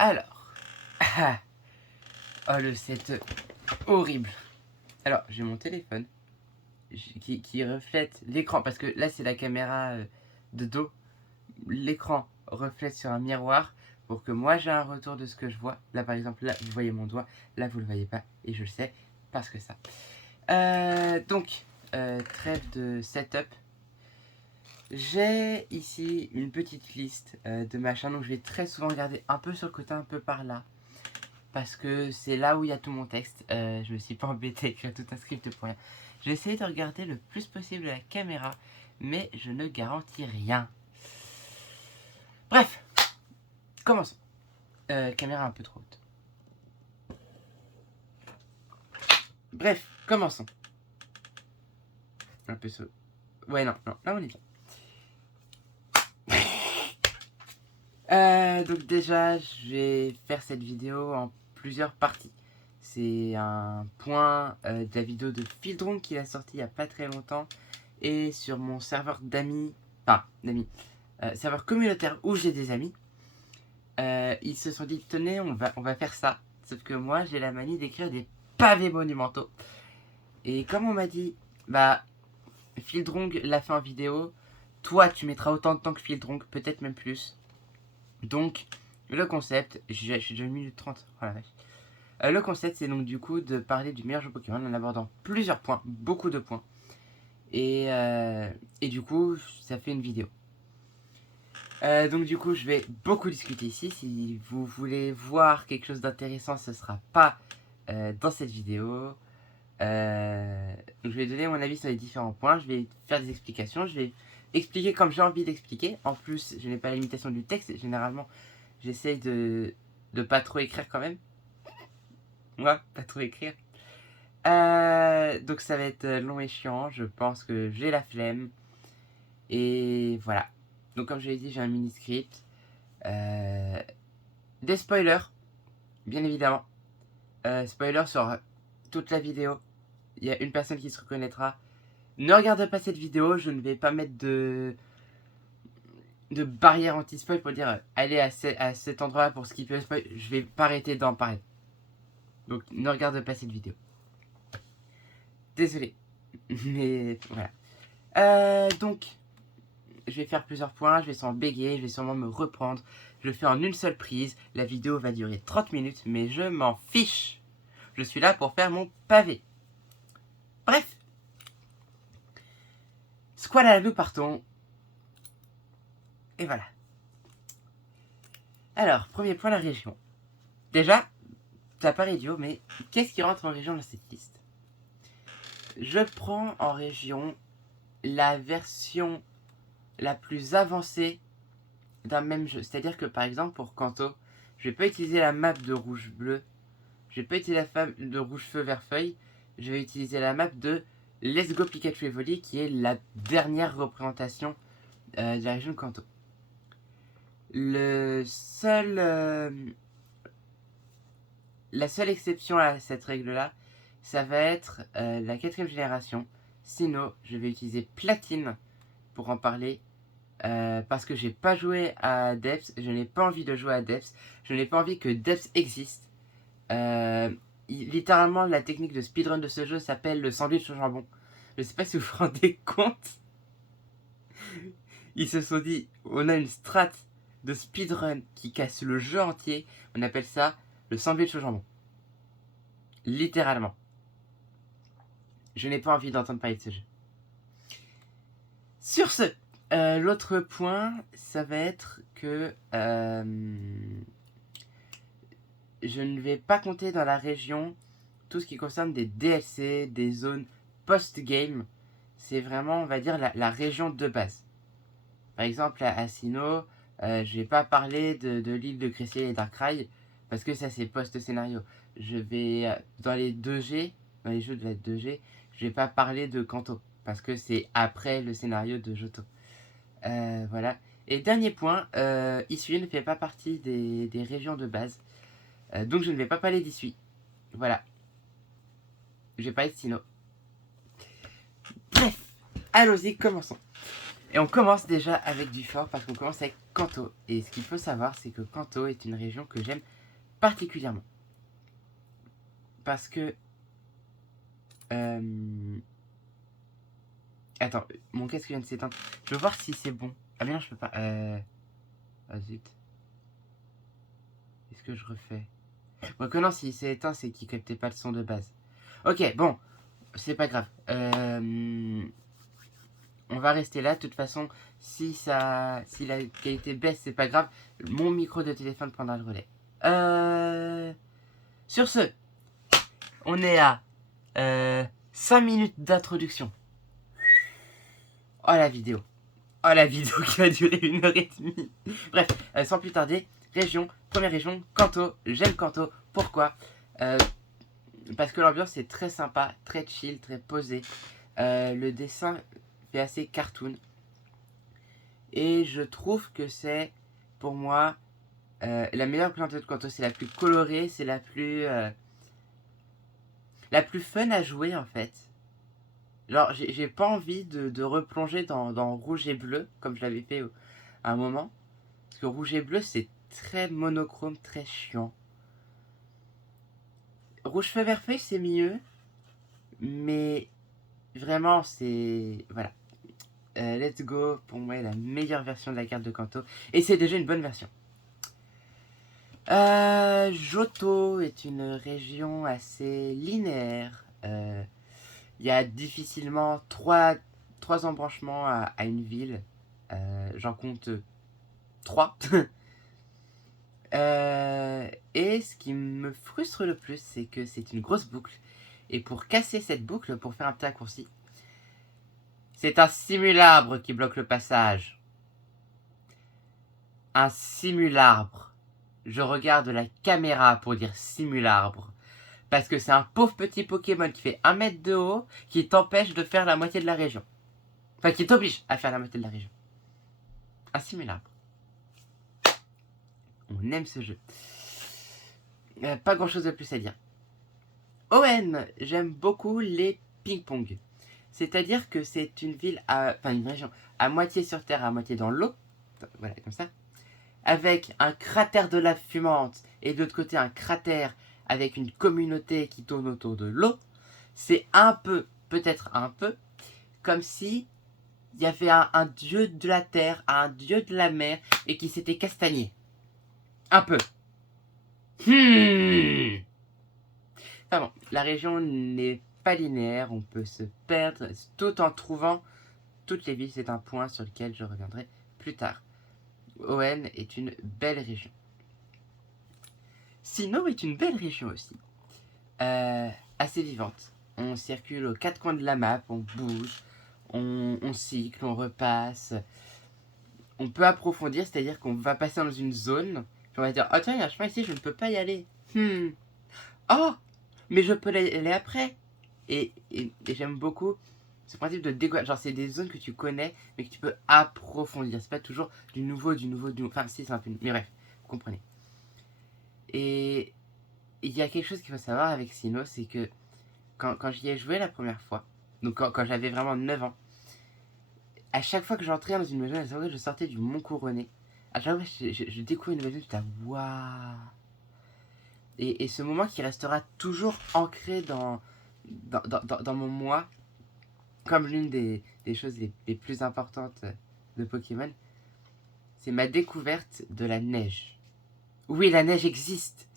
Alors, oh le set horrible. Alors, j'ai mon téléphone qui reflète l'écran, parce que là c'est la caméra de dos. L'écran reflète sur un miroir pour que moi j'ai un retour de ce que je vois. Là par exemple, là vous voyez mon doigt, là vous le voyez pas et je le sais parce que ça. Donc, trêve de setup. J'ai ici une petite liste de machins, donc je vais très souvent regarder un peu sur le côté, un peu par là. Parce que c'est là où il y a tout mon texte. Je me suis pas embêté à écrire tout un script pour rien. Je vais essayer de regarder le plus possible la caméra, mais je ne garantis rien. Bref, commençons. Caméra un peu trop haute. Bref, commençons. Un peu saut. Ouais, non, là on est bien. Donc déjà, je vais faire cette vidéo en plusieurs parties. C'est un point de la vidéo de Fieldrunk qui a sorti il n'y a pas très longtemps. Et sur mon serveur d'amis, serveur communautaire où j'ai des amis, ils se sont dit, tenez, on va faire ça. Sauf que moi, j'ai la manie d'écrire des pavés monumentaux. Et comme on m'a dit, bah, Fieldrunk l'a fait en vidéo, toi, tu mettras autant de temps que Fieldrunk, peut-être même plus. Donc, le concept, je suis déjà 1 minute 30, oh la vache. Le concept, c'est donc du coup de parler du meilleur jeu Pokémon en abordant plusieurs points, beaucoup de points. Et du coup, ça fait une vidéo. Donc du coup, je vais beaucoup discuter ici. Si vous voulez voir quelque chose d'intéressant, ce sera pas dans cette vidéo. Donc je vais donner mon avis sur les différents points. Je vais faire des explications. Je vais expliquer comme j'ai envie d'expliquer. En plus, je n'ai pas la limitation du texte. Généralement, j'essaye de pas trop écrire quand même. Ouais, pas trop écrire. Donc ça va être long et chiant. Je pense que j'ai la flemme. Et voilà. Donc comme je l'ai dit, j'ai un mini script. Des spoilers, bien évidemment. Spoilers sur toute la vidéo. Il y a une personne qui se reconnaîtra. Ne regarde pas cette vidéo, je ne vais pas mettre de barrière anti-spoil pour dire allez à cet endroit pour skipper le spoil. Je vais pas arrêter d'en parler. Donc ne regarde pas cette vidéo. Désolé. Mais voilà. Donc, je vais faire plusieurs points, je vais sûrement bégayer, je vais sûrement me reprendre. Je le fais en une seule prise. La vidéo va durer 30 minutes, mais je m'en fiche. Je suis là pour faire mon pavé. Bref. Squala, nous partons. Et voilà. Alors, premier point, la région. Déjà, ça paraît idiot, mais qu'est-ce qui rentre en région dans cette liste? Je prends en région la version la plus avancée d'un même jeu. C'est-à-dire que par exemple pour Kanto, je vais pas utiliser la map de rouge-bleu, je vais pas utiliser la map de rouge-feu vert feuille, je vais utiliser la map de Let's Go Pikachu Evoli qui est la dernière représentation de la région de Kanto. La seule exception à cette règle-là, ça va être la 4ème génération. Sinon, je vais utiliser Platine pour en parler. Parce que j'ai pas joué à Depths, je n'ai pas envie de jouer à Depths, je n'ai pas envie que Depths existe. Littéralement, la technique de speedrun de ce jeu s'appelle le sandwich au jambon. Je sais pas si vous vous rendez compte. Ils se sont dit, on a une strat de speedrun qui casse le jeu entier, on appelle ça le sandwich au jambon. Littéralement. Je n'ai pas envie d'entendre parler de ce jeu. Sur ce, l'autre point, ça va être que je ne vais pas compter dans la région tout ce qui concerne des DLC, des zones post-game. C'est vraiment, on va dire, la région de base. Par exemple, à Sinnoh, je vais pas parler de l'île de Cressier et Darkrai, parce que ça c'est post-scénario. Je vais, dans les 2G, dans les jeux de la 2G, je vais pas parler de Kanto, parce que c'est après le scénario de Johto. Voilà. Et dernier point, Hisui ne fait pas partie des régions de base. Donc je ne vais pas parler d'Hisui. Voilà. Je vais parler de Sinnoh. Bref, allons-y, commençons. Et on commence déjà avec du fort parce qu'on commence avec Kanto. Et ce qu'il faut savoir, c'est que Kanto est une région que j'aime particulièrement. Parce que... Attends, mon casque vient de s'éteindre. Je veux voir si c'est bon. Ah mais non, je peux pas. Ah zut. Est-ce que je refais? Bon, que non, s'il s'est éteint, c'est qu'il captait pas le son de base. Ok, bon, c'est pas grave. On va rester là. De toute façon, si la qualité baisse, c'est pas grave. Mon micro de téléphone prendra le relais. Sur ce, on est à 5 minutes d'introduction. Oh la vidéo. Oh la vidéo qui va durer 1h30. Bref, sans plus tarder, première région, Kanto. J'aime Kanto. Pourquoi? Parce que l'ambiance est très sympa, très chill, très posée. Le dessin fait assez cartoon. Et je trouve que c'est, pour moi, la meilleure représentation de Kanto. C'est la plus colorée, c'est la plus fun à jouer en fait. Genre, j'ai pas envie de replonger dans Rouge et Bleu, comme je l'avais fait à un moment. Parce que Rouge et Bleu, c'est très monochrome, très chiant. Rouge Feu Vert Feuille, c'est mieux. Mais vraiment, c'est... Voilà. Let's Go, pour moi, est la meilleure version de la carte de Kanto. Et c'est déjà une bonne version. Johto est une région assez linéaire. Il y a difficilement 3 embranchements à une ville. J'en compte 3. Et ce qui me frustre le plus, c'est que c'est une grosse boucle. Et pour casser cette boucle, pour faire un petit raccourci, c'est un simulabre qui bloque le passage. Un simulabre. Je regarde la caméra pour dire simulabre. Parce que c'est un pauvre petit Pokémon qui fait 1 mètre de haut qui t'empêche de faire la moitié de la région. Enfin, qui t'oblige à faire la moitié de la région. Un simulabre. On aime ce jeu. Pas grand chose de plus à dire. Owen, j'aime beaucoup les ping-pong. C'est-à-dire que c'est une ville, enfin une région, à moitié sur Terre, à moitié dans l'eau. Voilà, comme ça. Avec un cratère de lave fumante et de l'autre côté un cratère avec une communauté qui tourne autour de l'eau. C'est un peu, peut-être un peu, comme si il y avait un dieu de la terre, un dieu de la mer et qui s'était castagné. Un peu. Enfin bon, la région n'est pas linéaire, on peut se perdre tout en trouvant toutes les villes. C'est un point sur lequel je reviendrai plus tard. Owen est une belle région. Sinnoh est une belle région aussi. Assez vivante. On circule aux 4 coins de la map, on bouge, on cycle, on repasse. On peut approfondir, c'est-à-dire qu'on va passer dans une zone, puis on va dire, oh tiens, il y a un chemin ici, je ne peux pas y aller. Oh, mais je peux y aller après. Et j'aime beaucoup ce principe de découverte. Genre, c'est des zones que tu connais, mais que tu peux approfondir. C'est pas toujours du nouveau. Enfin, si, c'est un peu... Mais bref, vous comprenez. Et il y a quelque chose qu'il faut savoir avec Sinnoh, c'est que quand j'y ai joué la première fois, donc quand j'avais vraiment 9 ans, à chaque fois que j'entrais dans une maison, à chaque fois que je sortais du Mont Couronné, à chaque fois que je découvrais une nouvelle zone, j'étais waouh. Et ce moment qui restera toujours ancré dans mon moi, comme l'une des choses les plus importantes de Pokémon, c'est ma découverte de la neige. Oui, la neige existe.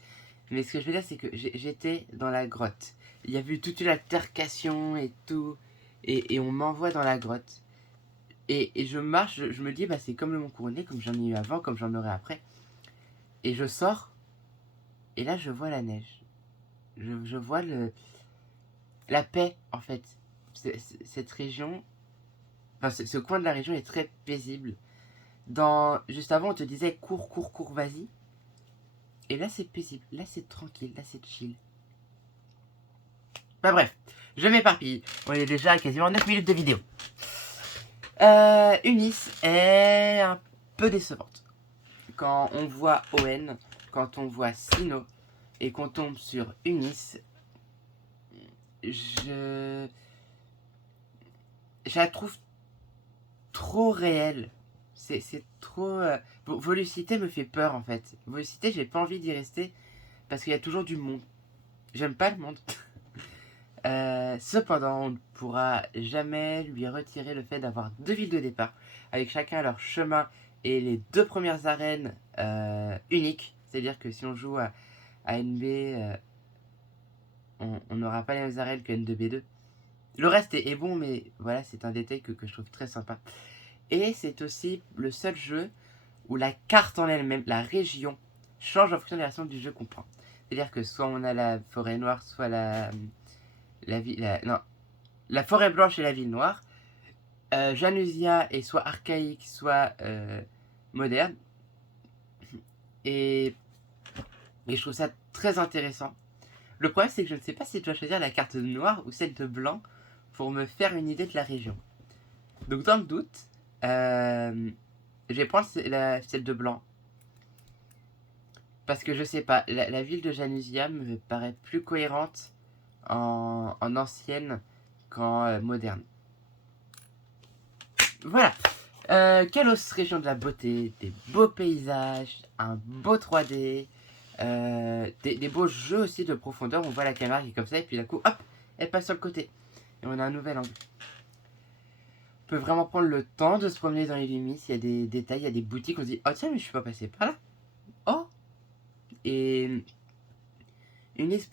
Mais ce que je veux dire, c'est que j'étais dans la grotte. Il y a eu toute une altercation et tout. Et on m'envoie dans la grotte. Et je marche, je me dis, bah c'est comme le Mont Couronné, comme j'en ai eu avant, comme j'en aurai après. Et je sors. Et là, je vois la neige. Je vois la paix, en fait. Cette région, enfin, ce coin de la région est très paisible. Juste avant, on te disait cours, cours, cours, vas-y. Et là, c'est paisible. Là, c'est tranquille. Là, c'est chill. Bah bref, je m'éparpille. On est déjà à quasiment 9 minutes de vidéo. Unis est un peu décevante. Quand on voit Owen, quand on voit Sinnoh et qu'on tombe sur Unis, je la trouve trop réelle, C'est trop... Volucité me fait peur en fait. Volucité, j'ai pas envie d'y rester parce qu'il y a toujours du monde. J'aime pas le monde. Cependant, on ne pourra jamais lui retirer le fait d'avoir deux villes de départ, avec chacun leur chemin et les deux premières arènes uniques. C'est-à-dire que si on joue à NB, on n'aura pas les mêmes arènes que N2B2. Le reste est bon, mais voilà, c'est un détail que je trouve très sympa. Et c'est aussi le seul jeu où la carte en elle-même, la région, change en fonction de la version du jeu qu'on prend. C'est-à-dire que soit on a la forêt noire, soit la ville... non, la forêt blanche et la ville noire. Janusia est soit archaïque, soit moderne. Et je trouve ça très intéressant. Le problème, c'est que je ne sais pas si je dois choisir la carte de noir ou celle de blanc pour me faire une idée de la région. Donc, dans le doute, je vais prendre celle de blanc. Parce que je sais pas, la ville de Janusia me paraît plus cohérente en ancienne qu'en moderne. Voilà. Quelle autre région de la beauté, des beaux paysages, un beau 3D, des beaux jeux aussi de profondeur. On voit la caméra qui est comme ça et puis d'un coup, hop, elle passe sur le côté. Et on a un nouvel angle. On peut vraiment prendre le temps de se promener dans Illumis. Il y a des détails, il y a des boutiques. On se dit, oh tiens, mais je suis pas passé par là. Oh. Et Illumis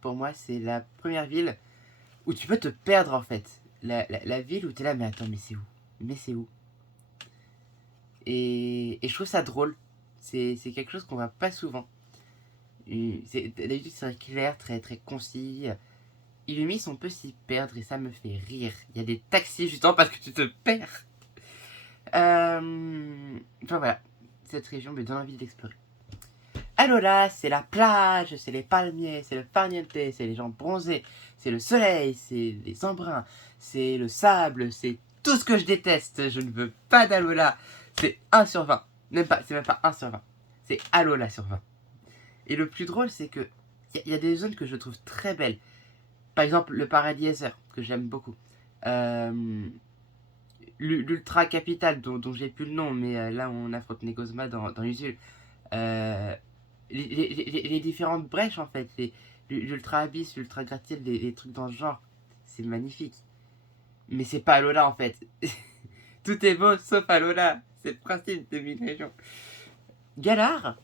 pour moi, c'est la première ville où tu peux te perdre en fait. La ville où tu es là, mais attends, mais c'est où? Mais c'est où? Et je trouve ça drôle. C'est quelque chose qu'on voit pas souvent. D'habitude, c'est très clair, très, très concis. Illumis, on peut s'y perdre et ça me fait rire. Il y a des taxis justement parce que tu te perds. Enfin voilà, cette région me donne envie d'explorer. Alola, c'est la plage, c'est les palmiers, c'est le farniente, c'est les gens bronzés, c'est le soleil, c'est les embruns, c'est le sable, c'est tout ce que je déteste. Je ne veux pas d'Alola. C'est 1 sur 20. C'est même pas 1 sur 20. C'est Alola sur 20. Et le plus drôle, c'est que il y a des zones que je trouve très belles. Par exemple, le Paradis Ether, que j'aime beaucoup. L'Ultra Capital, dont j'ai plus le nom, mais là on affronte Negozma dans Usul. Les différentes brèches en fait, l'Ultra Abyss, l'Ultra Gratte-ciel, les trucs dans ce genre, c'est magnifique. Mais c'est pas Alola en fait. Tout est beau sauf Alola. C'est le principe de Mille Régions. Galar,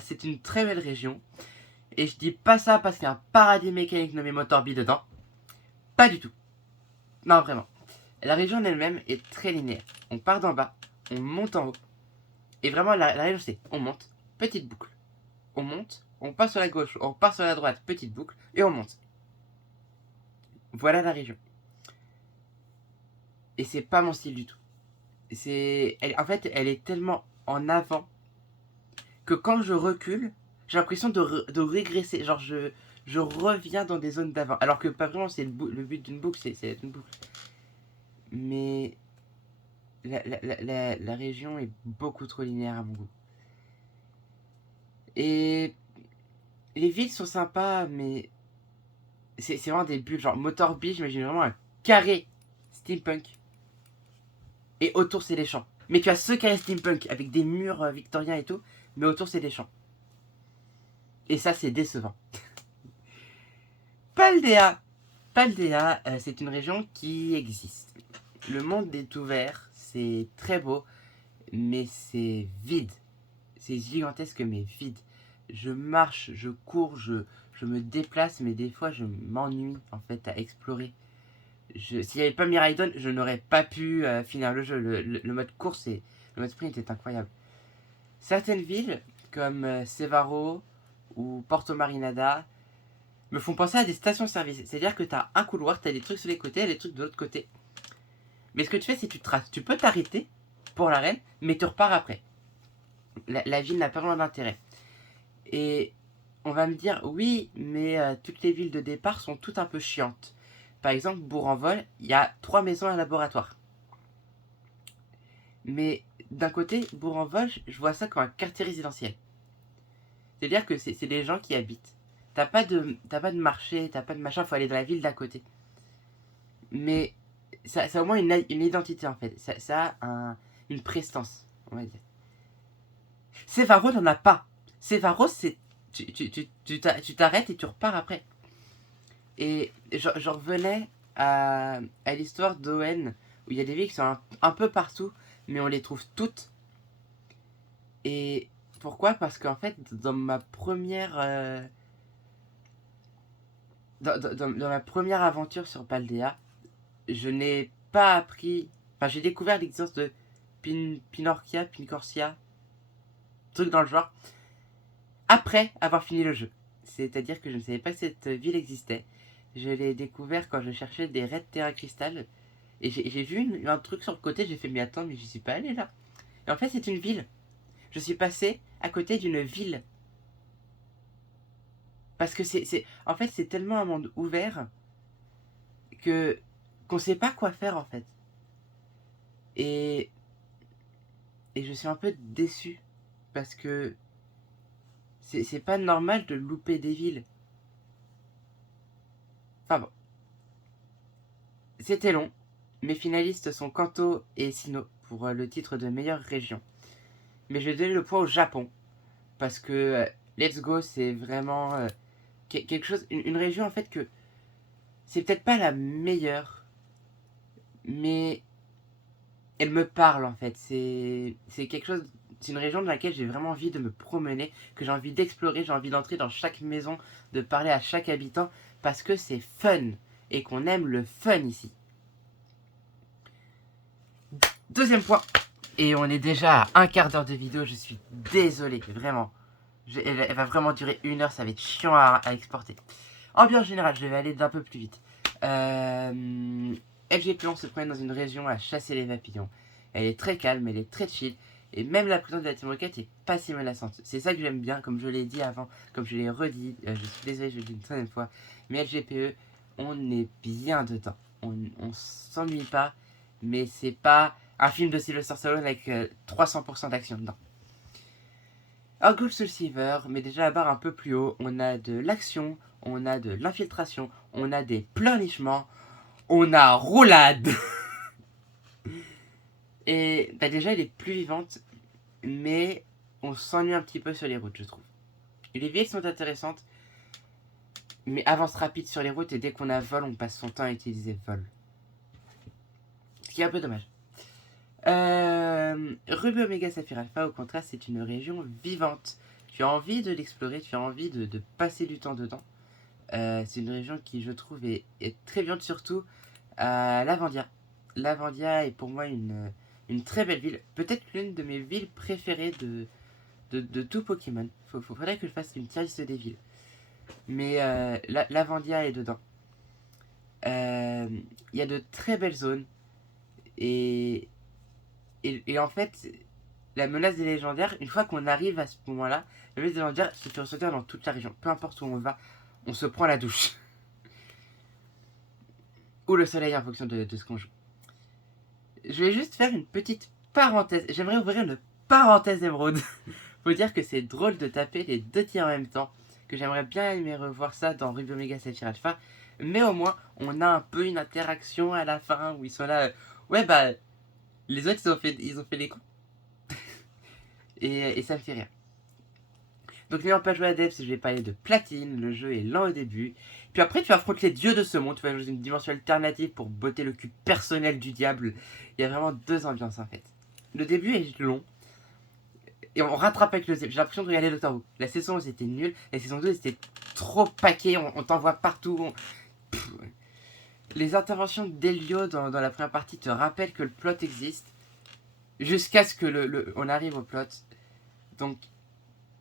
c'est une très belle région. Et je dis pas ça parce qu'il y a un paradis mécanique nommé Motorby dedans. Pas du tout. Non, vraiment. La région en elle-même est très linéaire. On part d'en bas, on monte en haut. Et vraiment, la région, c'est on monte, petite boucle. On monte, on passe sur la gauche, on part sur la droite, petite boucle, et on monte. Voilà la région. Et c'est pas mon style du tout. En fait, elle est tellement en avant que quand je recule, j'ai l'impression de régresser. Genre, je reviens dans des zones d'avant. Alors que pas vraiment, c'est le but d'une boucle, c'est une boucle. Mais la région est beaucoup trop linéaire à mon goût. Et les villes sont sympas, mais c'est vraiment des bulles. Genre, Motorby, j'imagine vraiment un carré steampunk. Et autour, c'est les champs. Mais tu as ce carré steampunk avec des murs victoriens et tout, mais autour, c'est des champs. Et ça, c'est décevant. Paldea. Paldea, c'est une région qui existe. Le monde est ouvert, c'est très beau, mais c'est vide. C'est gigantesque, mais vide. Je marche, je cours, je me déplace, mais des fois, je m'ennuie, en fait, à explorer. S'il n'y avait pas Miraidon, je n'aurais pas pu finir le jeu. Le mode course et le mode sprint est incroyable. Certaines villes, comme Sevaro ou Porto Marinada, me font penser à des stations-service. C'est-à-dire que tu as un couloir, tu as des trucs sur les côtés et des trucs de l'autre côté. Mais ce que tu fais, c'est que tu traces. Tu peux t'arrêter pour l'arène, mais tu repars après. La ville n'a pas vraiment d'intérêt. Et on va me dire, oui, mais toutes les villes de départ sont toutes un peu chiantes. Par exemple, Bourg-en-Vol, il y a 3 maisons et un laboratoire. Mais d'un côté, Bourg-en-Vol, je vois ça comme un quartier résidentiel. C'est-à-dire que c'est les gens qui habitent. T'as pas de marché, t'as pas de machin, faut aller dans la ville d'à côté. Mais ça a au moins une identité en fait. Ça a une prestance, on va dire. Sévaro n'en a pas. Sévaro, c'est. Tu t'arrêtes et tu repars après. Et j'en revenais à l'histoire d'Owen, où il y a des villes qui sont un peu partout, mais on les trouve toutes. Et pourquoi? Parce qu'en fait, dans ma première. Dans ma première aventure sur Paldea, je n'ai pas appris. Enfin, j'ai découvert l'existence de Pincorcia, truc dans le genre, après avoir fini le jeu. C'est-à-dire que je ne savais pas que cette ville existait. Je l'ai découvert quand je cherchais des raies de Terra Crystal. Et j'ai vu un truc sur le côté, j'ai fait mais attends, mais j'y suis pas allé là. Et en fait, c'est une ville. Je suis passé à côté d'une ville. Parce que en fait, c'est tellement un monde ouvert que qu'on sait pas quoi faire en fait. Et et je suis un peu déçu parce que c'est pas normal de louper des villes. Enfin bon, c'était long. Mes finalistes sont Kanto et Sinnoh pour le titre de meilleure région. Mais je vais donner le point au Japon parce que Let's Go c'est vraiment quelque chose, une région en fait que c'est peut-être pas la meilleure, mais elle me parle en fait. C'est quelque chose, c'est une région dans laquelle j'ai vraiment envie de me promener, que j'ai envie d'explorer, j'ai envie d'entrer dans chaque maison, de parler à chaque habitant parce que c'est fun et qu'on aime le fun ici. Deuxième point. Et on est déjà à un quart d'heure de vidéo, je suis désolé, vraiment. Elle va vraiment durer 1 heure, ça va être chiant à exporter. Ambiance générale, je vais aller d'un peu plus vite. LGP, on se promène dans une région à chasser les papillons. Elle est très calme, elle est très chill. Et même la présence de la Team Rocket est pas si menaçante. C'est ça que j'aime bien, comme je l'ai dit avant, comme je l'ai redit. Je suis désolé, je le dis une troisième fois. Mais LGPE, on est bien dedans. On s'ennuie pas, mais c'est pas un film de Sylvester Stallone avec 300% d'action dedans. Gold Soul Silver, mais déjà la barre un peu plus haut, on a de l'action, on a de l'infiltration, on a des pleurnichements, on a roulade. Et bah déjà elle est plus vivante, mais on s'ennuie un petit peu sur les routes, je trouve. Les vieilles sont intéressantes, mais avance rapide sur les routes et dès qu'on a vol, on passe son temps à utiliser vol. Ce qui est un peu dommage. Ruby Omega Saphir Alpha, au contraire, c'est une région vivante. Tu as envie de l'explorer, tu as envie de passer du temps dedans. C'est une région qui, je trouve, est très vivante, surtout à Lavandia. Lavandia est pour moi une très belle ville. Peut-être l'une de mes villes préférées de tout Pokémon. Faudrait que je fasse une tier liste des villes. Mais Lavandia est dedans. Il y a de très belles zones. Et en fait, la menace des légendaires, une fois qu'on arrive à ce moment-là, la menace des légendaires se fait ressentir dans toute la région. Peu importe où on va, on se prend la douche. Ou le soleil en fonction de ce qu'on joue. Je vais juste faire une petite parenthèse. J'aimerais ouvrir une parenthèse émeraude. Faut dire que c'est drôle de taper les deux tirs en même temps. Que j'aimerais bien aimer revoir ça dans Ruby Omega Saphir Alpha. Mais au moins, on a un peu une interaction à la fin où ils sont là. Ouais, bah, les autres, ils ont fait les cons. Et ça me fait rire. Donc n'ayant pas joué à Depths, je vais parler de Platine, le jeu est lent au début. Puis après tu affrontes les dieux de ce monde, tu vas dans une dimension alternative pour botter le cul personnel du diable. Il y a vraiment deux ambiances en fait. Le début est long, et on rattrape avec le deuxième. J'ai l'impression de regarder Doctor Who. La saison 1 c'était nul, la saison 2 c'était trop paquet, on t'envoie partout. Les interventions d'Elio dans la première partie te rappellent que le plot existe, jusqu'à ce que on arrive au plot. Donc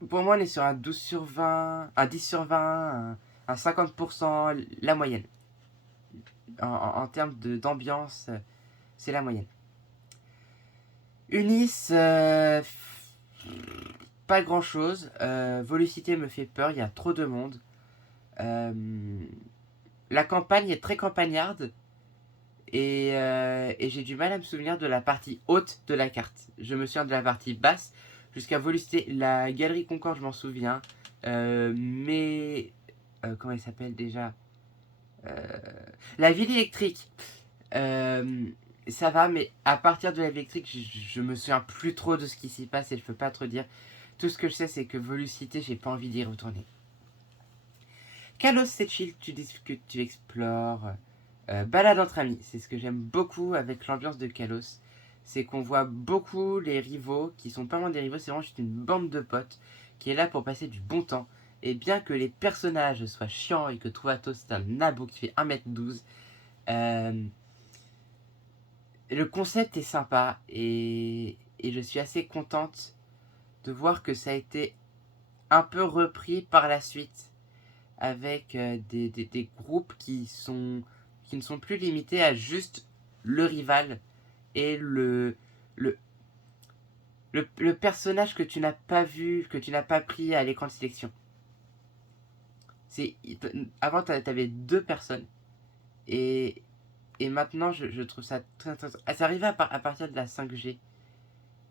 pour moi, on est sur un 12 sur 20, un 10 sur 20, un 50%, la moyenne. En termes d'ambiance, c'est la moyenne. Unis, pas grand chose. Volocité me fait peur, il y a trop de monde. La campagne est très campagnarde. Et j'ai du mal à me souvenir de la partie haute de la carte. Je me souviens de la partie basse. Jusqu'à Volocité, la galerie Concorde, je m'en souviens. Mais. Comment elle s'appelle déjà La ville électrique. Ça va, mais à partir de l'électrique, je me souviens plus trop de ce qui s'y passe et je peux pas trop dire. Tout ce que je sais, c'est que Volucité, j'ai pas envie d'y retourner. Kalos, c'est chill, tu discutes, tu explores. Balade entre amis, c'est ce que j'aime beaucoup avec l'ambiance de Kalos. C'est qu'on voit beaucoup les rivaux, qui sont pas vraiment des rivaux, c'est vraiment juste une bande de potes qui est là pour passer du bon temps. Et bien que les personnages soient chiants et que Trouvatos c'est un nabo qui fait 1m12, le concept est sympa et je suis assez contente de voir que ça a été un peu repris par la suite avec des groupes qui ne sont plus limités à juste le rival et le, le personnage que tu n'as pas vu, que tu n'as pas pris à l'écran de sélection. Avant, tu avais deux personnes et, et maintenant, je trouve ça très intéressant. Ça arrivait à partir de la 5G.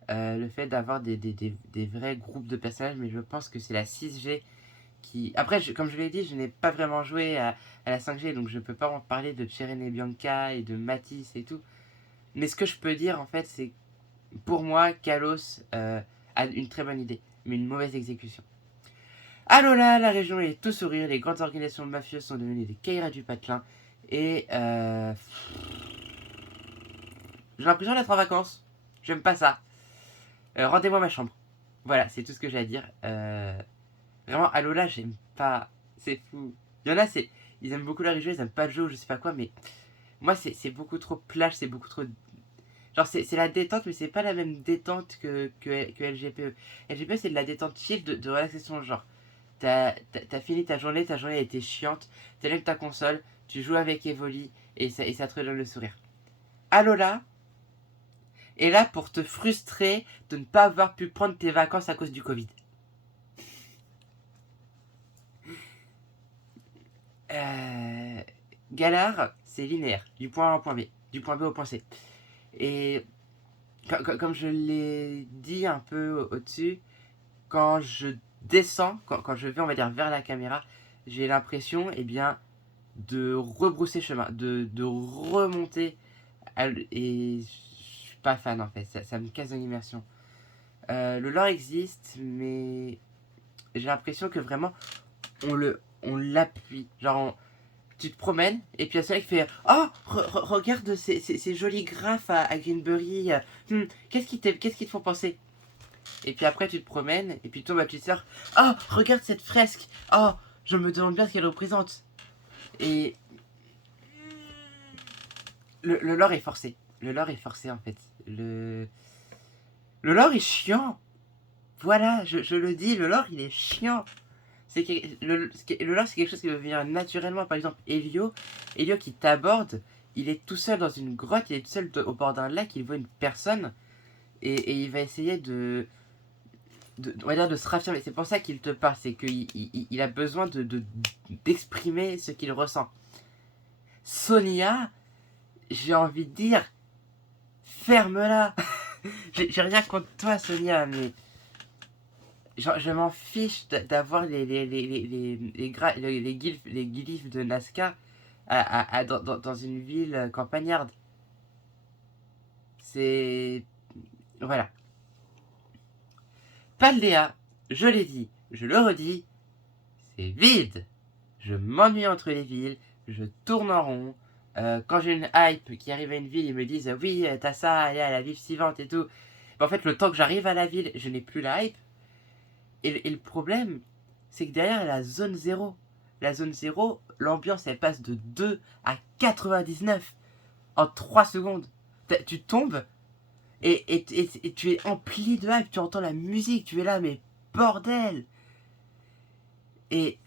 Le fait d'avoir des vrais groupes de personnages, mais je pense que c'est la 6G qui... Après, comme je l'ai dit, je n'ai pas vraiment joué à la 5G, donc je peux pas en parler de Cheren et Bianca et de Matisse et tout. Mais ce que je peux dire, en fait, c'est pour moi, Kalos a une très bonne idée, mais une mauvaise exécution. Alola, la région est tout sourire, les grandes organisations mafieuses sont devenues des Kairas du patelin, et j'ai l'impression d'être en vacances. J'aime pas ça. Rendez-moi ma chambre. Voilà, c'est tout ce que j'ai à dire. Vraiment, Alola, j'aime pas. C'est fou. Il y en a, ils aiment beaucoup la région, ils aiment pas le jeu ou je sais pas quoi, mais moi, c'est beaucoup trop plage, c'est beaucoup trop. Genre, c'est la détente, mais c'est pas la même détente que LGPE. LGPE, c'est de la détente chill de relaxation. Genre, t'as fini ta journée a été chiante, t'allumes ta console, tu joues avec Evoli et ça te redonne le sourire. Alola est là pour te frustrer de ne pas avoir pu prendre tes vacances à cause du Covid. Galar, c'est linéaire, du point A au point B, du point B au point C. Et comme je l'ai dit un peu au-dessus, quand je descends, quand je vais, on va dire, vers la caméra, j'ai l'impression, eh bien, de rebrousser chemin, de remonter. Et je suis pas fan, en fait, ça me casse dans l'immersion. Le lore existe, mais j'ai l'impression que vraiment, on l'appuie. Genre, tu te promènes, et puis il y a celui qui fait Oh, regarde ces jolis graphes à Greenbury. Qu'est-ce qui te font penser? Et puis après, tu te promènes, et puis tu tombes à tu sors Oh, regarde cette fresque. Oh, je me demande bien ce qu'elle représente. Et le lore est forcé. Le lore est forcé, en fait. Le lore est chiant. Voilà, je le dis, le lore, il est chiant. Le lore, c'est quelque chose qui va venir naturellement. Par exemple, Elio qui t'aborde, il est tout seul dans une grotte, il est tout seul au bord d'un lac, il voit une personne, et il va essayer on va dire de se raffirmer. C'est pour ça qu'il te parle, c'est qu'il a besoin d'exprimer ce qu'il ressent. Sonia, j'ai envie de dire, ferme-la. J'ai rien contre toi, Sonia, mais genre, je m'en fiche d'avoir les glyphes de Nazca dans une ville campagnarde. C'est... Voilà. Paldea, je l'ai dit, je le redis, c'est vide. Je m'ennuie entre les villes, je tourne en rond. Quand j'ai une hype qui arrive à une ville, ils me disent oui, t'as ça, allez à la ville suivante et tout. En fait, le temps que j'arrive à la ville, je n'ai plus la hype. Et le problème, c'est que derrière la zone 0, l'ambiance elle passe de 2 à 99 en 3 secondes. Tu tombes et tu es empli de hype, tu entends la musique, tu es là, mais bordel! Et,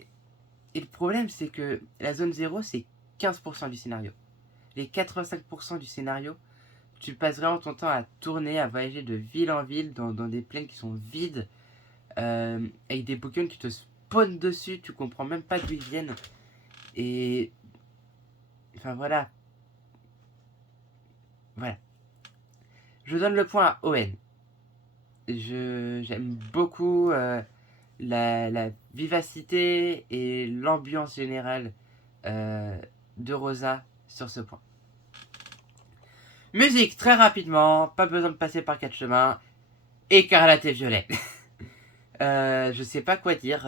et le problème, c'est que la zone 0, c'est 15% du scénario. Les 85% du scénario, tu passes vraiment ton temps à tourner, à voyager de ville en ville, dans des plaines qui sont vides, avec des Pokémon qui te spawnent dessus, tu comprends même pas d'où ils viennent. Et. Enfin voilà. Voilà. Je donne le point à Owen. J'aime beaucoup la vivacité et l'ambiance générale de Rosa sur ce point. Musique, très rapidement, pas besoin de passer par 4 chemins. Écarlate et violet. Je sais pas quoi dire.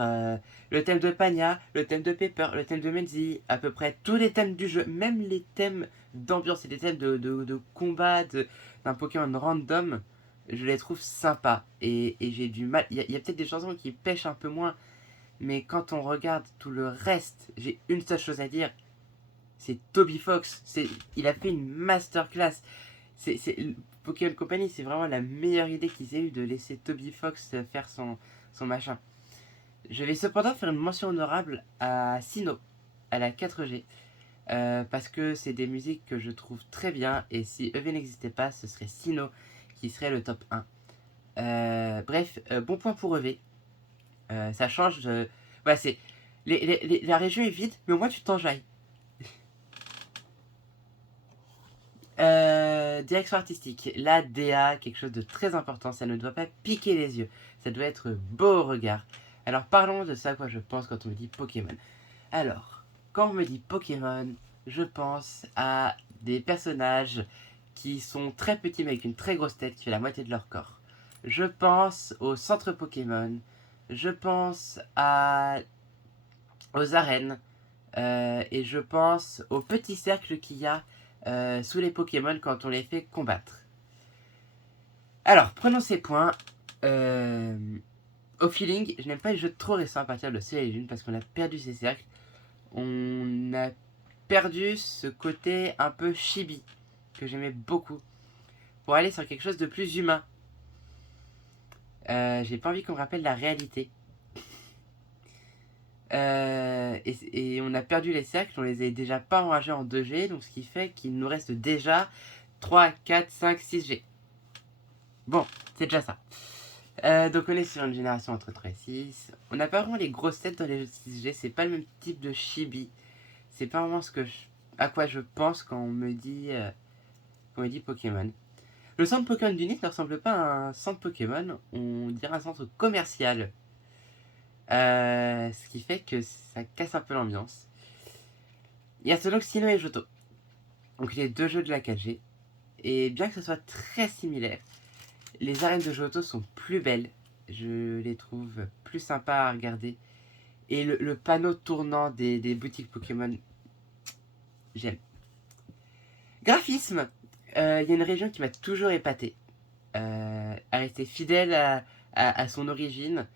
Le thème de Pania, le thème de Pepper, le thème de Menzi, à peu près tous les thèmes du jeu, même les thèmes d'ambiance et les thèmes de combat d'un Pokémon random, je les trouve sympas. Et j'ai du mal. Il y a peut-être des chansons qui pêchent un peu moins, mais quand on regarde tout le reste, j'ai une seule chose à dire, c'est Toby Fox. Il a fait une masterclass. Pokémon Company, c'est vraiment la meilleure idée qu'ils aient eu de laisser Toby Fox faire son machin. Je vais cependant faire une mention honorable à Sinnoh, à la 4G, parce que c'est des musiques que je trouve très bien, et si EV n'existait pas, ce serait Sinnoh qui serait le top 1. Bref, bon point pour EV. Ça change de... Voilà, c'est... La région est vide, mais au moins tu t'enjailles. Direction artistique. La DA, quelque chose de très important, ça ne doit pas piquer les yeux. Ça doit être beau au regard. Alors parlons de ça à quoi je pense quand on me dit Pokémon. Alors, quand on me dit Pokémon, je pense à des personnages qui sont très petits mais avec une très grosse tête qui fait la moitié de leur corps. Je pense au centre Pokémon. Je pense aux arènes. Et je pense au petit cercle qu'il y a sous les Pokémon quand on les fait combattre. Alors, prenons ces points. Au feeling, je n'aime pas les jeux trop récents à partir de Soleil et Lune parce qu'on a perdu ces cercles. On a perdu ce côté un peu chibi que j'aimais beaucoup pour aller sur quelque chose de plus humain. J'ai pas envie qu'on me rappelle la réalité. Et on a perdu les cercles, on les a déjà pas enragés en 2G, donc ce qui fait qu'il nous reste déjà 3, 4, 5, 6G. Bon, c'est déjà ça. Donc on est sur une génération entre 3 et 6. On n'a pas vraiment les grosses têtes dans les jeux de 6G, c'est pas le même type de chibi. C'est pas vraiment à quoi je pense quand on me dit Pokémon. Le centre Pokémon d'Unit ne ressemble pas à un centre Pokémon, on dirait un centre commercial. Ce qui fait que ça casse un peu l'ambiance. Il y a donc Sinnoh et Johto. Donc les deux jeux de la 4G. Et bien que ce soit très similaire, les arènes de Johto sont plus belles. Je les trouve plus sympas à regarder. Et le panneau tournant des boutiques Pokémon, j'aime. Graphisme. Il y a une région qui m'a toujours épaté. À rester fidèle à son origine.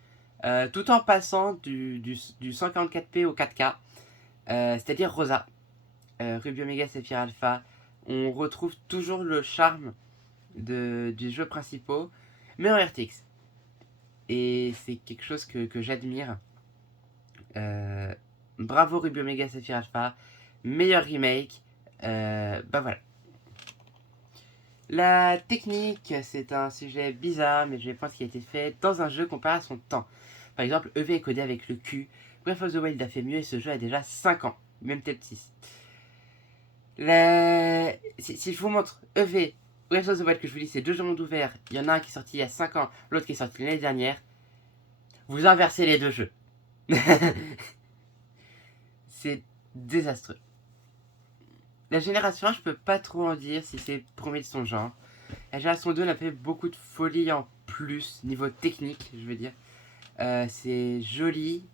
Tout en passant du 144p au 4K. C'est-à-dire Rosa. Ruby Omega Saphir Alpha. On retrouve toujours le charme du jeu principal, mais en RTX. Et c'est quelque chose que j'admire. Bravo Ruby Omega Saphir Alpha. Meilleur remake. Bah voilà. La technique, c'est un sujet bizarre, mais je pense qu'il a été fait dans un jeu comparé à son temps. Par exemple, EV est codé avec le Q. Breath of the Wild a fait mieux et ce jeu a déjà 5 ans, même peut-être 6. Si je vous montre EV, Breath of the Wild que je vous dis, c'est deux jeux monde ouverts. Il y en a un qui est sorti il y a 5 ans, l'autre qui est sorti l'année dernière. Vous inversez les deux jeux. C'est désastreux. La génération 1, je peux pas trop en dire si c'est premier de son genre. La génération 2, on a fait beaucoup de folie en plus, niveau technique, je veux dire. C'est joli.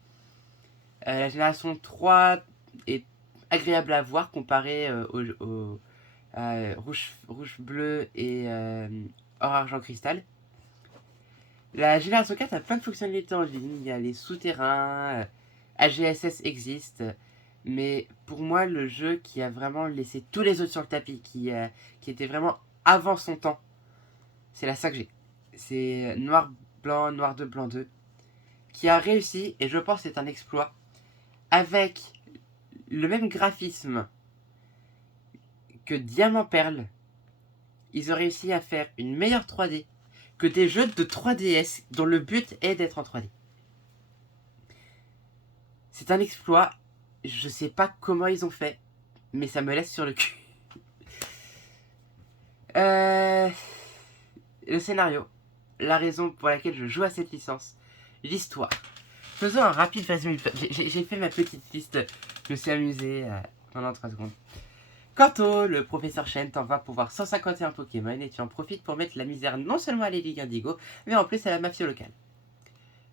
La génération 3 est agréable à voir comparé au rouge, bleu et or, argent, cristal. La génération 4 a plein de fonctionnalités en ligne. Il y a les souterrains, AGSS existe. Mais pour moi, le jeu qui a vraiment laissé tous les autres sur le tapis, qui était vraiment avant son temps, c'est la 5G. C'est noir, blanc, noir 2, blanc 2, qui a réussi, et je pense que c'est un exploit, avec le même graphisme que Diamant Perle. Ils ont réussi à faire une meilleure 3D que des jeux de 3DS dont le but est d'être en 3D. C'est un exploit. Je sais pas comment ils ont fait, mais ça me laisse sur le cul. Le scénario, la raison pour laquelle je joue à cette licence, l'histoire. Faisons un rapide résumé. J'ai fait ma petite liste, je me suis amusé pendant 3 secondes. Kanto, le professeur Chen t'envoie pour voir 151 Pokémon et tu en profites pour mettre la misère non seulement à les ligues Indigo, mais en plus à la mafia locale.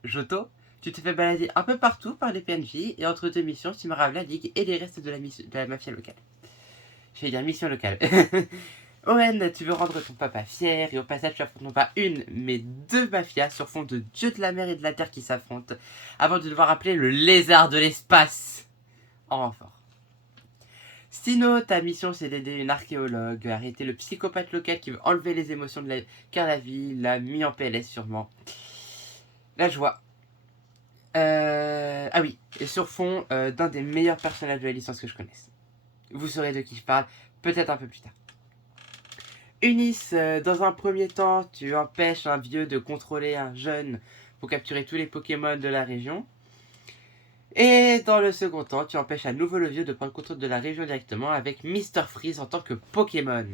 Johto, tu te fais balader un peu partout par les PNJ et entre deux missions, tu marraves la ligue et les restes de la mafia locale. Je vais dire mission locale. Owen, tu veux rendre ton papa fier et au passage tu affrontes non pas une, mais deux mafias sur fond de dieux de la mer et de la terre qui s'affrontent avant de devoir appeler le lézard de l'espace en renfort. Stino, ta mission c'est d'aider une archéologue à arrêter le psychopathe local qui veut enlever les émotions de car la vie l'a mis en PLS sûrement. La joie. Ah oui, et sur fond d'un des meilleurs personnages de la licence que je connaisse. Vous saurez de qui je parle, peut-être un peu plus tard. Eunice, dans un premier temps, tu empêches un vieux de contrôler un jeune pour capturer tous les Pokémon de la région. Et dans le second temps, tu empêches à nouveau le vieux de prendre le contrôle de la région directement avec Mr. Freeze en tant que Pokémon.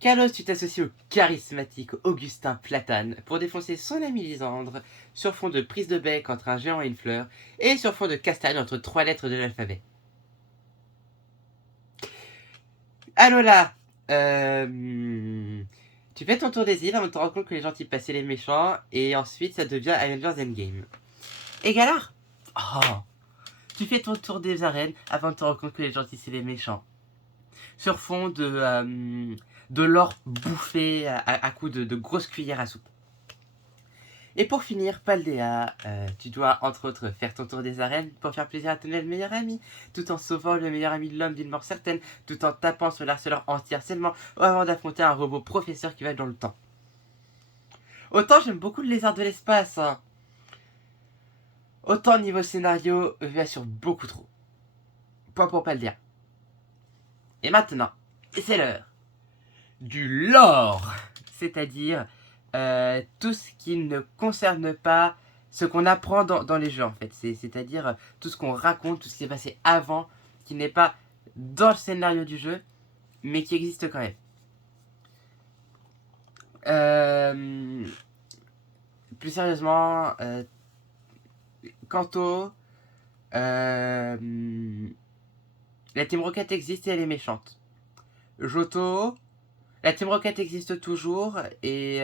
Kalos, tu t'associes au charismatique Augustin Platane pour défoncer son ami Lysandre sur fond de prise de bec entre un géant et une fleur et sur fond de castagne entre 3 lettres de l'alphabet. Alola, tu fais ton tour des îles avant de te rendre compte que les gentils passaient les méchants et ensuite ça devient Avengers Endgame. Et Galar, tu fais ton tour des arènes avant de te rendre compte que les gentils c'est les méchants. Sur fond de l'or bouffé à coups de grosses cuillères à soupe. Et pour finir, Paldea, tu dois entre autres faire ton tour des arènes pour faire plaisir à ton meilleur ami, tout en sauvant le meilleur ami de l'homme d'une mort certaine, tout en tapant sur l'harceleur anti-harcèlement avant d'affronter un robot professeur qui va dans le temps. Autant j'aime beaucoup le lézard de l'espace, hein. Autant niveau scénario, il assure beaucoup trop. Point pour Paldea. Et maintenant, c'est l'heure du lore, c'est-à-dire tout ce qui ne concerne pas ce qu'on apprend dans les jeux en fait, c'est-à-dire tout ce qu'on raconte, tout ce qui s'est passé avant, qui n'est pas dans le scénario du jeu, mais qui existe quand même. Plus sérieusement, Kanto, la Team Rocket existe et elle est méchante. Johto, la Team Rocket existe toujours et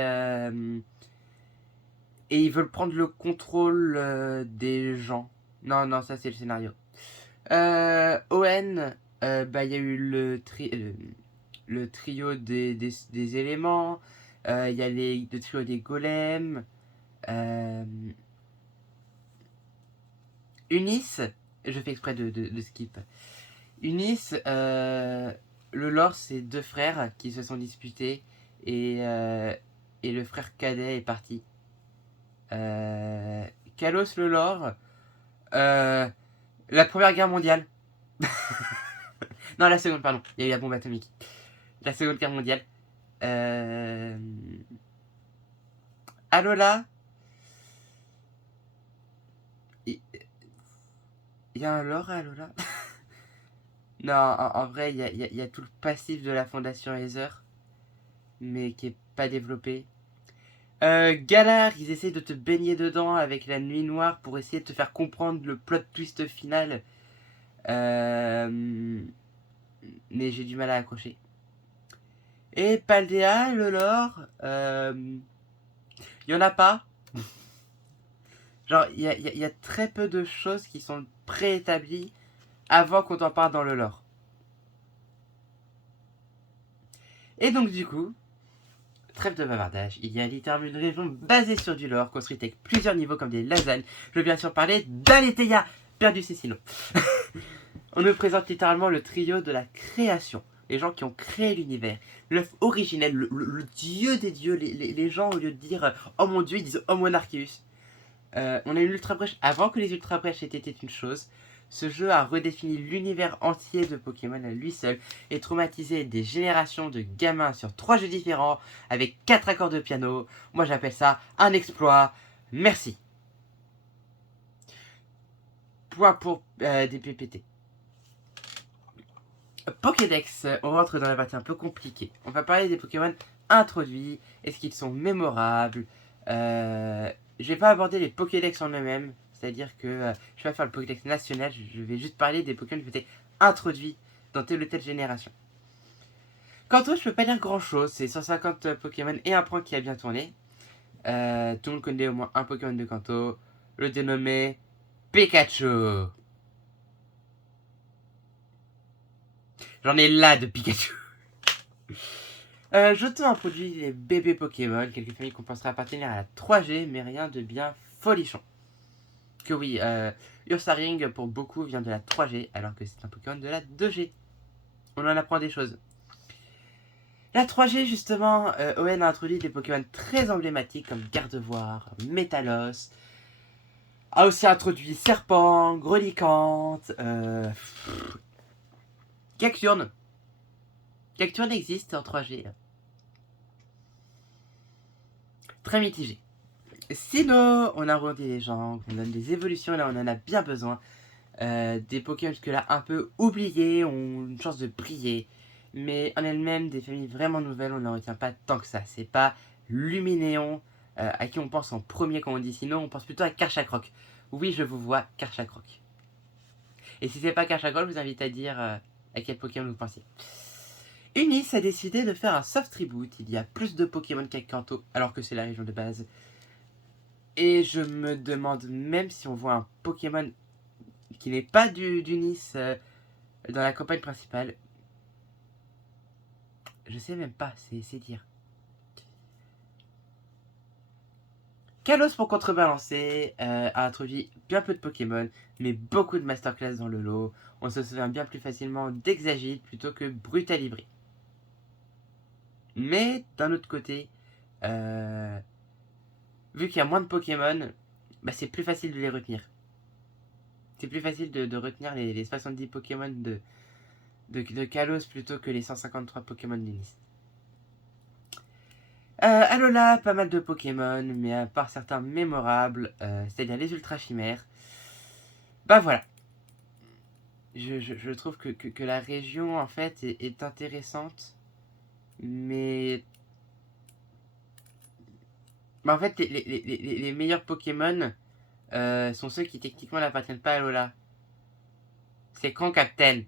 ils veulent prendre le contrôle des gens. Non, ça c'est le scénario. Owen, il y a eu le trio des éléments, il y a le trio des golems. Eunice, je fais exprès de skip. Eunice, le lore, c'est deux frères qui se sont disputés et le frère cadet est parti. Kalos, le lore, la première guerre mondiale. Non, la seconde, pardon. Il y a eu la bombe atomique. La seconde guerre mondiale. Alola. Il y a un lore à Alola. Non, en vrai, il y a tout le passif de la fondation Aether, mais qui est pas développé. Galar, ils essaient de te baigner dedans avec la nuit noire pour essayer de te faire comprendre le plot twist final. Mais j'ai du mal à accrocher. Et Paldea, le lore, il y en a pas. Genre, il y a très peu de choses qui sont préétablies avant qu'on t'en parle dans le lore. Et donc du coup, trêve de bavardage, il y a littéralement une région basée sur du lore, construite avec plusieurs niveaux comme des lasagnes. Je veux bien sûr parler d'Aletheia, perdu Cécino. On nous présente littéralement le trio de la création. Les gens qui ont créé l'univers, l'œuf originel, le dieu des dieux. Les gens, au lieu de dire oh mon dieu, ils disent Homo Arceus. On a une ultra brèche avant que les ultra brèches aient été une chose. Ce jeu a redéfini l'univers entier de Pokémon à lui seul et traumatisé des générations de gamins sur 3 jeux différents avec 4 accords de piano. Moi j'appelle ça un exploit. Merci. Point pour des PPT. Pokédex, on rentre dans la partie un peu compliquée. On va parler des Pokémon introduits. Est-ce qu'ils sont mémorables? Je vais pas aborder les Pokédex en eux-mêmes. C'est-à-dire que je vais pas faire le Pokédex national. Je vais juste parler des Pokémon qui ont été introduits dans telle ou telle génération. Kanto, je peux pas dire grand chose, c'est 150 Pokémon et un point qui a bien tourné. Tout le monde connaît au moins un Pokémon de Kanto, le dénommé Pikachu. J'en ai là de Pikachu. Johto introduit les bébés Pokémon, quelques familles qu'on pensera appartenir à la 3G, mais rien de bien folichon. Que oui, Ursaring pour beaucoup vient de la 3G, alors que c'est un Pokémon de la 2G. On en apprend des choses. La 3G, justement, ON a introduit des Pokémon très emblématiques comme Gardevoir, Métalos, a aussi introduit Serpent, Grelicante, Cacturne. Cacturne existe en 3G. Très mitigé. Sinon, on arrondit les gens, on donne des évolutions, là on en a bien besoin. Des Pokémon jusque-là un peu oubliés ont une chance de briller. Mais en elles-mêmes, des familles vraiment nouvelles, on n'en retient pas tant que ça. C'est pas Luminéon à qui on pense en premier quand on dit sinon, on pense plutôt à Karchakroc. Oui, je vous vois, Karchakroc. Et si c'est pas Karchakroc, je vous invite à dire à quel Pokémon vous pensez. Unis a décidé de faire un soft reboot. Il y a plus de Pokémon qu'à Kanto, alors que c'est la région de base. Et je me demande même si on voit un Pokémon qui n'est pas d'Unis dans la campagne principale. Je sais même pas, c'est dire. Kalos pour contrebalancer a introduit bien peu de Pokémon, mais beaucoup de masterclass dans le lot. On se souvient bien plus facilement d'Exagite plutôt que Brutalibri. Mais d'un autre côté, vu qu'il y a moins de Pokémon, bah, c'est plus facile de les retenir. C'est plus facile de retenir les 70 Pokémon de Kalos plutôt que les 153 Pokémon d'Unis. Alola, pas mal de Pokémon, mais à part certains mémorables, c'est-à-dire les Ultra Chimères, bah voilà. Je trouve que la région, en fait, est intéressante, mais... Bah en fait, les meilleurs Pokémon sont ceux qui techniquement n'appartiennent pas à Alola. C'est con, Captain.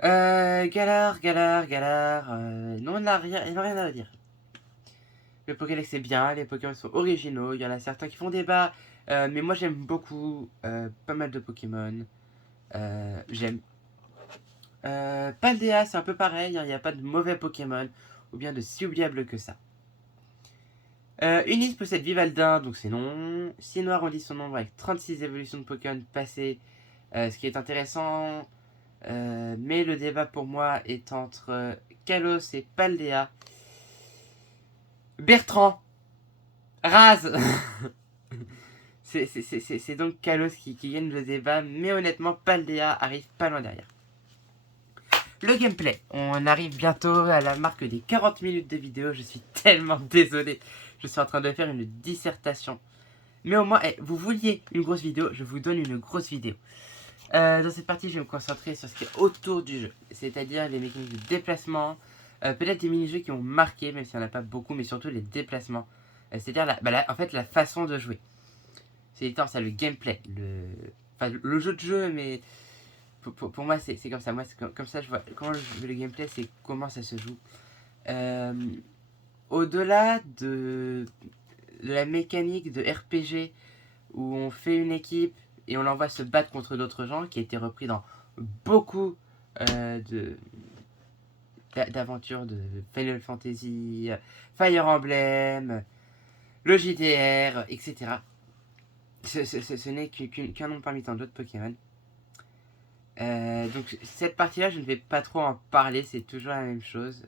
Galar. Non, il n'a rien à dire. Le Pokédex est bien, les Pokémon sont originaux, il y en a certains qui font débat, mais moi j'aime beaucoup pas mal de Pokémon. J'aime. Paldea, c'est un peu pareil, il n'y a pas de mauvais Pokémon, ou bien de si oubliable que ça. Unis possède Vivaldin, donc c'est non. Sinnoh arrondit son nombre avec 36 évolutions de Pokémon passées, ce qui est intéressant. Mais le débat pour moi est entre Kalos et Paldea. Bertrand, Raz. C'est donc Kalos qui gagne le débat, mais honnêtement, Paldea arrive pas loin derrière. Le gameplay, on arrive bientôt à la marque des 40 minutes de vidéo, je suis tellement désolé, je suis en train de faire une dissertation. Mais au moins, vous vouliez une grosse vidéo, je vous donne une grosse vidéo. Dans cette partie, je vais me concentrer sur ce qui est autour du jeu, c'est-à-dire les mécaniques de déplacement, peut-être des mini-jeux qui ont marqué, même s'il n'y en a pas beaucoup, mais surtout les déplacements. C'est-à-dire en fait, la façon de jouer. C'est ça, le gameplay, le jeu de jeu, mais pour moi, c'est comme ça. Moi, comme ça, je vois comment le gameplay, c'est comment ça se joue. Au-delà de la mécanique de RPG où on fait une équipe et on l'envoie se battre contre d'autres gens, qui a été repris dans beaucoup d'aventures de Final Fantasy, Fire Emblem, le JDR, etc. Ce n'est qu'un nom parmi tant d'autres Pokémon. Donc cette partie-là, je ne vais pas trop en parler, c'est toujours la même chose.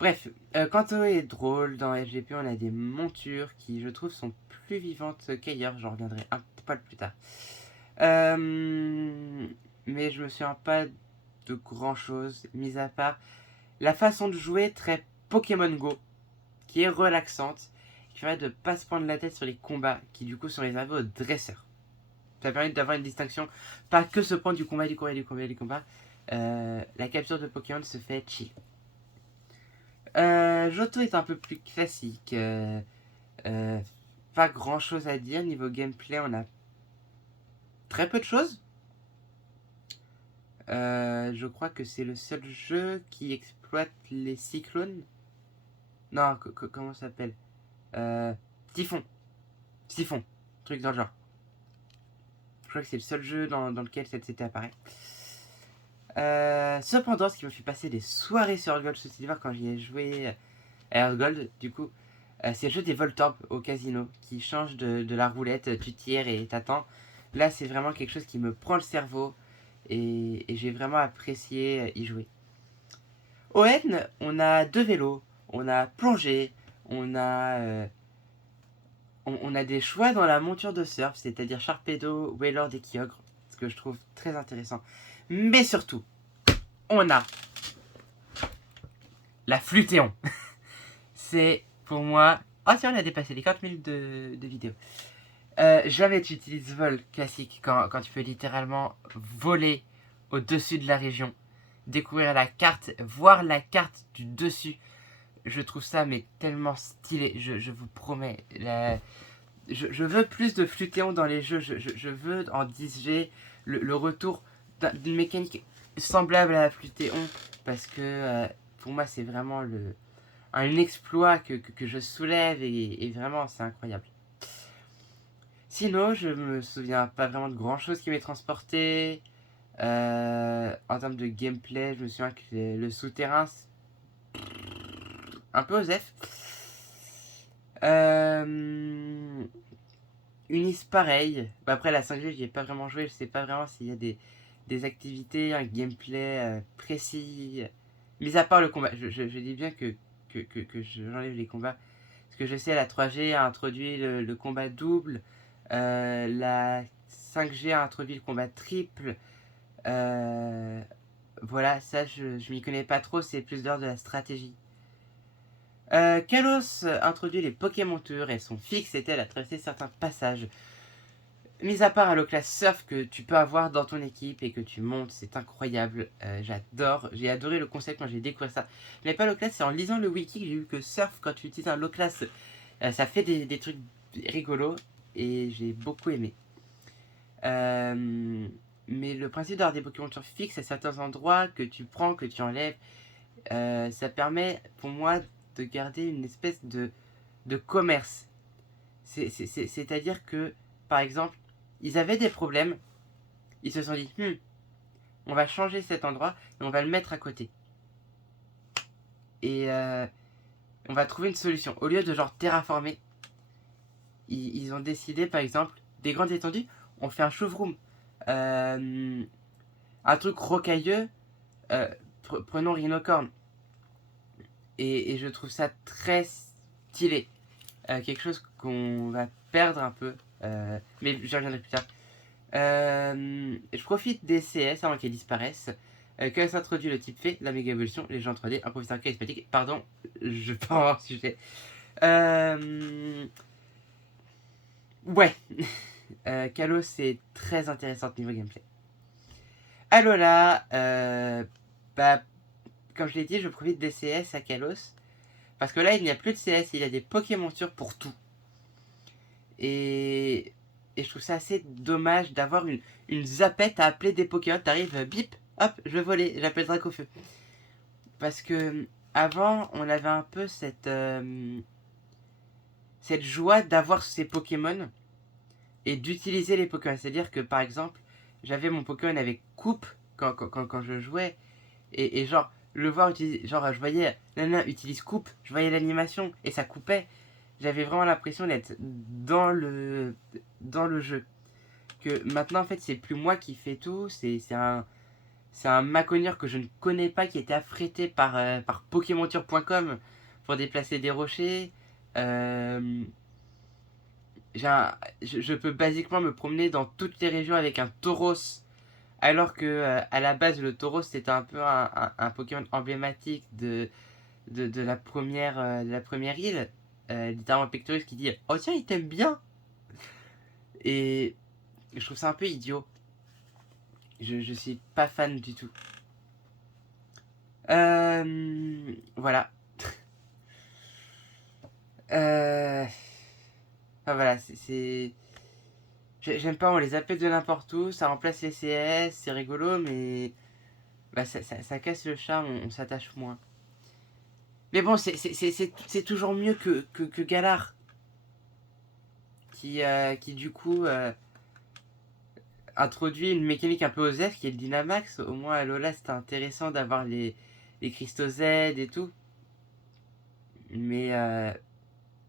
Bref, Kanto est drôle, dans FGP on a des montures qui je trouve sont plus vivantes qu'ailleurs, j'en reviendrai un petit peu plus tard. Mais je me souviens pas de grand chose, mis à part la façon de jouer très Pokémon Go, qui est relaxante, qui permet de pas se prendre la tête sur les combats, qui du coup sont réservés aux dresseurs. Ça permet d'avoir une distinction, pas que se prendre du combat. La capture de Pokémon se fait chill. Johto est un peu plus classique. Pas grand chose à dire. Niveau gameplay, on a très peu de choses. je crois que c'est le seul jeu qui exploite les cyclones. Non, comment ça s'appelle Typhon. Typhon, truc dans le genre. Je crois que c'est le seul jeu dans lequel cette cité apparaît. Cependant, ce qui me fait passer des soirées sur Earthgold Silver quand j'y ai joué à Earthgold, du coup, c'est le jeu des Voltorbs au casino, qui change de la roulette, tu tires et t'attends. Là, c'est vraiment quelque chose qui me prend le cerveau, et j'ai vraiment apprécié y jouer. Au N, on a 2 vélos, on a plongée, on a des choix dans la monture de surf, c'est-à-dire Sharpedo, Wailord et Kyogre, ce que je trouve très intéressant. Mais surtout, on a la Flutéon. C'est pour moi... Oh tiens, on a dépassé les 40 minutes de vidéo. Jamais tu utilises vol classique quand tu peux littéralement voler au-dessus de la région, découvrir la carte, voir la carte du dessus. Je trouve ça mais tellement stylé, je vous promets. Je veux plus de Flutéon dans les jeux, je veux en 10G le retour d'une mécanique semblable à la Flutéon, parce que pour moi c'est vraiment un exploit que je soulève, et vraiment c'est incroyable. Sinon, je me souviens pas vraiment de grand chose qui m'est transporté. En termes de gameplay, je me souviens que le souterrain, un peu osef. Unis pareil. Bah, après la 5G, j'y ai pas vraiment joué. Je sais pas vraiment s'il y a des activités, un gameplay précis. Mis à part le combat, je dis bien que j'enlève les combats. Parce que je sais, la 3G a introduit le combat double. La 5G a introduit le combat triple. Voilà, ça je m'y connais pas trop, c'est plus d'ordre de la stratégie. Kalos introduit les Pokémon Tours et son fixe était à traverser certains passages. Mis à part Allo Class Surf que tu peux avoir dans ton équipe et que tu montes, c'est incroyable. J'adore, j'ai adoré le concept quand j'ai découvert ça. Mais pas Allo Class, c'est en lisant le wiki que j'ai vu que Surf, quand tu utilises un Allo Class, ça fait des trucs rigolos et j'ai beaucoup aimé. Mais le principe d'avoir des Pokémon Tours fixes à certains endroits que tu prends, que tu enlèves, ça permet pour moi de garder une espèce de commerce. C'est-à-dire que, par exemple, ils avaient des problèmes, ils se sont dit, on va changer cet endroit et on va le mettre à côté. Et on va trouver une solution. Au lieu de genre terraformer, ils ont décidé, par exemple, des grandes étendues, on fait un showroom. Un truc rocailleux, prenons Rhinocorn. Et je trouve ça très stylé. Quelque chose qu'on va perdre un peu. Mais j'y reviendrai plus tard. Je profite des CS avant qu'elles disparaissent. Quand s'introduit le type fait, la méga évolution, les gens 3D, un professeur charismatique. Pardon, je pars hors sujet. Ouais. Kalos c'est très intéressant niveau gameplay. Alola, bah, comme je l'ai dit, je profite des CS à Kalos. Parce que là, il n'y a plus de CS, il y a des Pokémon Tours pour tout. Et je trouve ça assez dommage d'avoir une zapette à appeler des Pokémon. T'arrives, bip, hop, je vais voler, j'appelle Dracofeu. Parce que avant, on avait un peu cette joie d'avoir ces Pokémon et d'utiliser les Pokémon. C'est-à-dire que par exemple, j'avais mon Pokémon avec coupe quand je jouais. Et genre, le voir utiliser, genre je voyais Nana utilise coupe, je voyais l'animation et ça coupait. J'avais vraiment l'impression d'être dans le jeu. Que maintenant en fait c'est plus moi qui fais tout, c'est un Maconier que je ne connais pas qui était affrété par Pokémonture.com pour déplacer des rochers. Je peux basiquement me promener dans toutes les régions avec un Tauros. Alors que à la base le Tauros c'était un peu un Pokémon emblématique de la première île. Littéralement Pictoris qui dit oh tiens il t'aime bien. Et je trouve ça un peu idiot. Je suis pas fan du tout. Voilà. Enfin voilà, c'est... J'aime pas, on les appelle de n'importe où, ça remplace les CS, c'est rigolo, mais bah, ça casse le charme, on s'attache moins. Mais bon, c'est toujours mieux que Galar, qui du coup introduit une mécanique un peu OZEF qui est le Dynamax. Au moins à Lola c'était intéressant d'avoir les cristaux Z et tout. Mais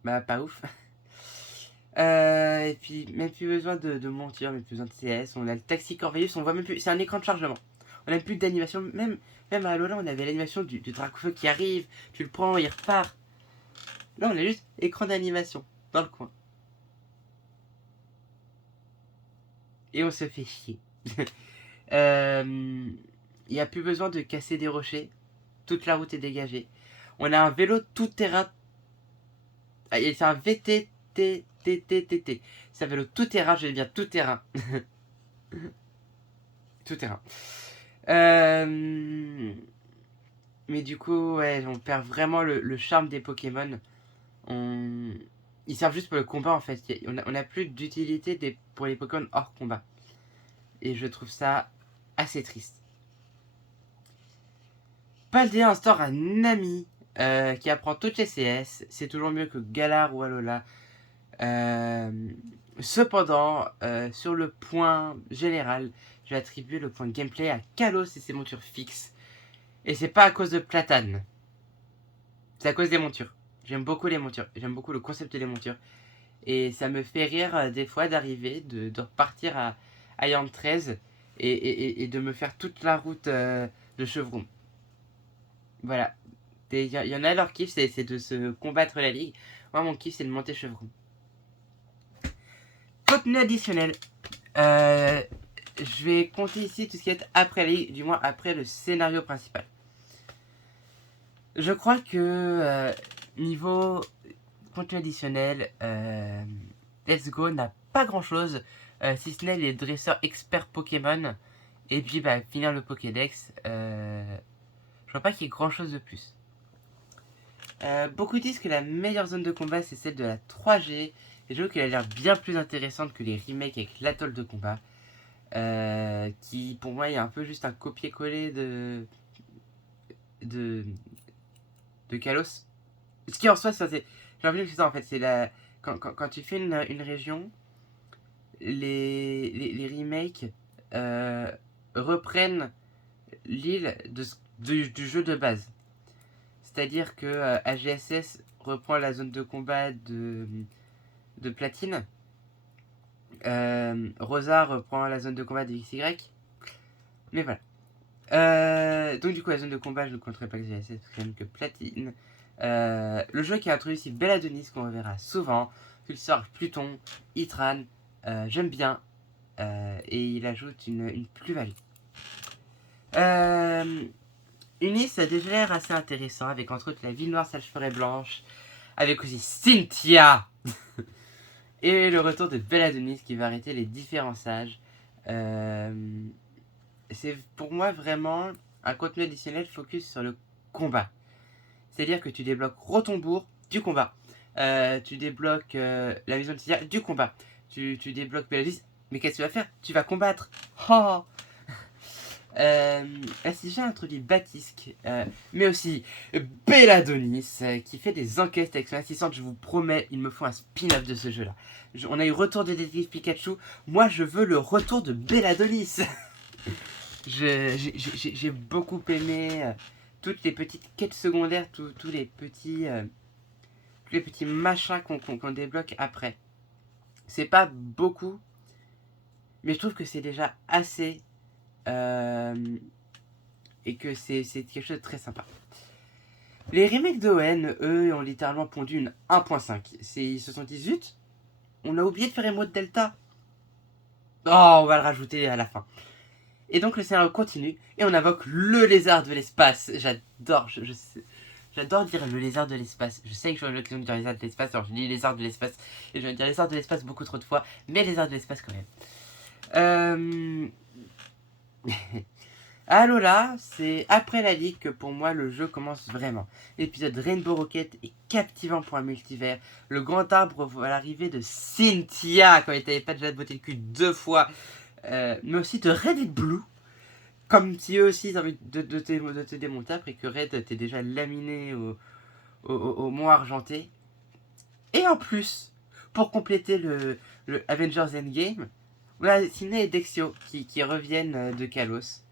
bah pas ouf. Et puis même plus besoin de monture, même plus besoin de CS. On a le Taxi Corvelius, on voit même plus. C'est un écran de chargement. On n'a plus d'animation. Même à Lola on avait l'animation du Dracofeu qui arrive. Tu le prends, il repart. Là on a juste écran d'animation dans le coin. Et on se fait chier. Il n'y a plus besoin de casser des rochers. Toute la route est dégagée. On a un vélo tout terrain. C'est un VTT. C'est un vélo tout terrain, je vais dire tout terrain. Tout terrain. Mais du coup, ouais, on perd vraiment le charme des Pokémon. Ils servent juste pour le combat en fait. On a plus d'utilité pour les Pokémon hors combat. Et je trouve ça assez triste. Paldea instaure un ami qui apprend toutes les CS. C'est toujours mieux que Galar ou Alola. Cependant, sur le point général, je vais attribuer le point de gameplay à Kalos et ses montures fixes. Et c'est pas à cause de Platane. C'est à cause des montures. J'aime beaucoup les montures. J'aime beaucoup le concept des montures. Et ça me fait rire des fois d'arriver, de repartir à Yant 13 et de me faire toute la route de Chevron. Voilà. Il y en a leur kiff, c'est de se combattre la ligue. Moi, mon kiff, c'est de monter Chevron. Contenu additionnel. Je vais compter ici tout ce qui est après la ligue, du moins après le scénario principal. Je crois que niveau contenu additionnel, Let's Go n'a pas grand chose, si ce n'est les dresseurs experts Pokémon, et puis bah, finir le Pokédex. Je vois pas qu'il y ait grand chose de plus. Beaucoup disent que la meilleure zone de combat c'est celle de la 3G, et je trouve qu'elle a l'air bien plus intéressante que les remakes avec l'atoll de combat, qui pour moi est un peu juste un copier-coller de Kalos. Ce qui en soi, j'ai envie de dire que c'est ça en fait, c'est quand tu fais une région, les remakes reprennent l'île du jeu de base. C'est-à-dire que AGSS reprend la zone de combat de Platine. Rosa reprend la zone de combat de XY. Mais voilà. Donc du coup la zone de combat je ne compterai pas que AGSS parce que j'aime que Platine. Le jeu qui a introduit aussi Belladonis qu'on reverra souvent. Pulsar, Pluton, Itran. J'aime bien. Et il ajoute une plus-value. Unis a déjà l'air assez intéressant avec entre autres la ville noire sage forêt blanche. Avec aussi Cynthia. Et le retour de Belladonis qui va arrêter les différents sages. C'est pour moi vraiment un contenu additionnel focus sur le combat. C'est-à-dire que tu débloques Rotombourg du combat. Tu débloques la maison de Cynthia du combat. Tu débloques Belladonis. Mais qu'est-ce que tu vas faire? Tu vas combattre. Oh. Elle s'est déjà introduit Batisque, mais aussi Belladonis, qui fait des enquêtes avec son assistante. Je vous promets, il me faut un spin-off de ce jeu-là. On a eu retour de Détective Pikachu. Moi, je veux le retour de Belladonis. J'ai beaucoup aimé toutes les petites quêtes secondaires, tous les petits machins qu'on débloque après. C'est pas beaucoup, mais je trouve que c'est déjà assez. Et que c'est quelque chose de très sympa. Les remakes d'ON, eux, ont littéralement pondu une 1.5. Ils se sont dit, zut, on a oublié de faire Émeraude Delta. Oh, on va le rajouter à la fin. Et donc le scénario continue, et on invoque le lézard de l'espace. J'adore, j'adore dire le lézard de l'espace. Je sais que j'aurais l'occasion de dire lézard de l'espace, alors je dis lézard de l'espace, et je vais dire lézard de l'espace beaucoup trop de fois, mais lézard de l'espace quand même. Alola, c'est après la ligue que pour moi le jeu commence vraiment. L'épisode Rainbow Rocket est captivant pour un multivers. Le grand arbre voit l'arrivée de Cynthia, quand il t'avait pas déjà botté le cul 2 fois. Mais aussi de Red et Blue, Comme si eux aussi ils ont envie de te démonter après que Red t'es déjà laminé au mont argenté. Et en plus, pour compléter le Avengers Endgame, on a Sydney et Dexio qui reviennent de Kalos.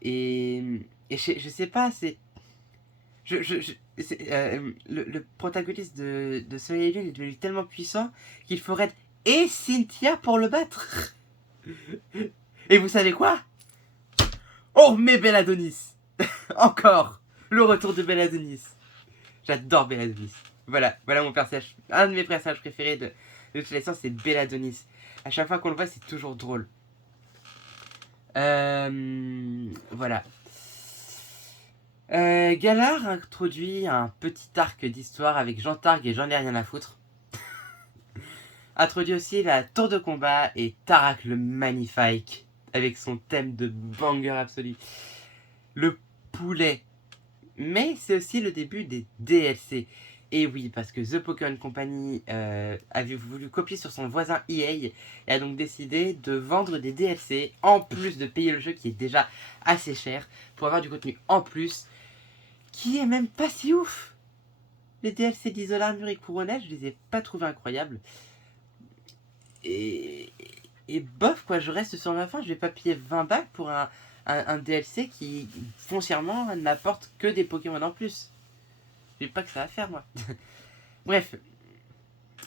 Et je sais pas, c'est. Le protagoniste de Soleil et Lune est devenu tellement puissant qu'il faut Red et Cynthia pour le battre. Et vous savez quoi? On remet Belladonis. Encore le retour de Belladonis. J'adore Belladonis. Voilà mon personnage. Un de mes personnages préférés de toute l'histoire, c'est Belladonis. À chaque fois qu'on le voit, c'est toujours drôle. Voilà. Galar introduit un petit arc d'histoire avec Jean Targ et J'en ai rien à foutre. Introduit aussi la tour de combat et Tarak le Magnifique avec son thème de banger absolu. Le poulet. Mais c'est aussi le début des DLC. Et oui, parce que The Pokémon Company avait voulu copier sur son voisin EA et a donc décidé de vendre des DLC en plus de payer le jeu qui est déjà assez cher pour avoir du contenu en plus qui est même pas si ouf. Les DLC d'Isolarmure et Couronnet, je les ai pas trouvés incroyables. Et bof quoi, je reste sur ma fin, je vais pas payer 20 balles pour un DLC qui foncièrement n'apporte que des Pokémon en plus. J'ai pas que ça à faire moi. Bref,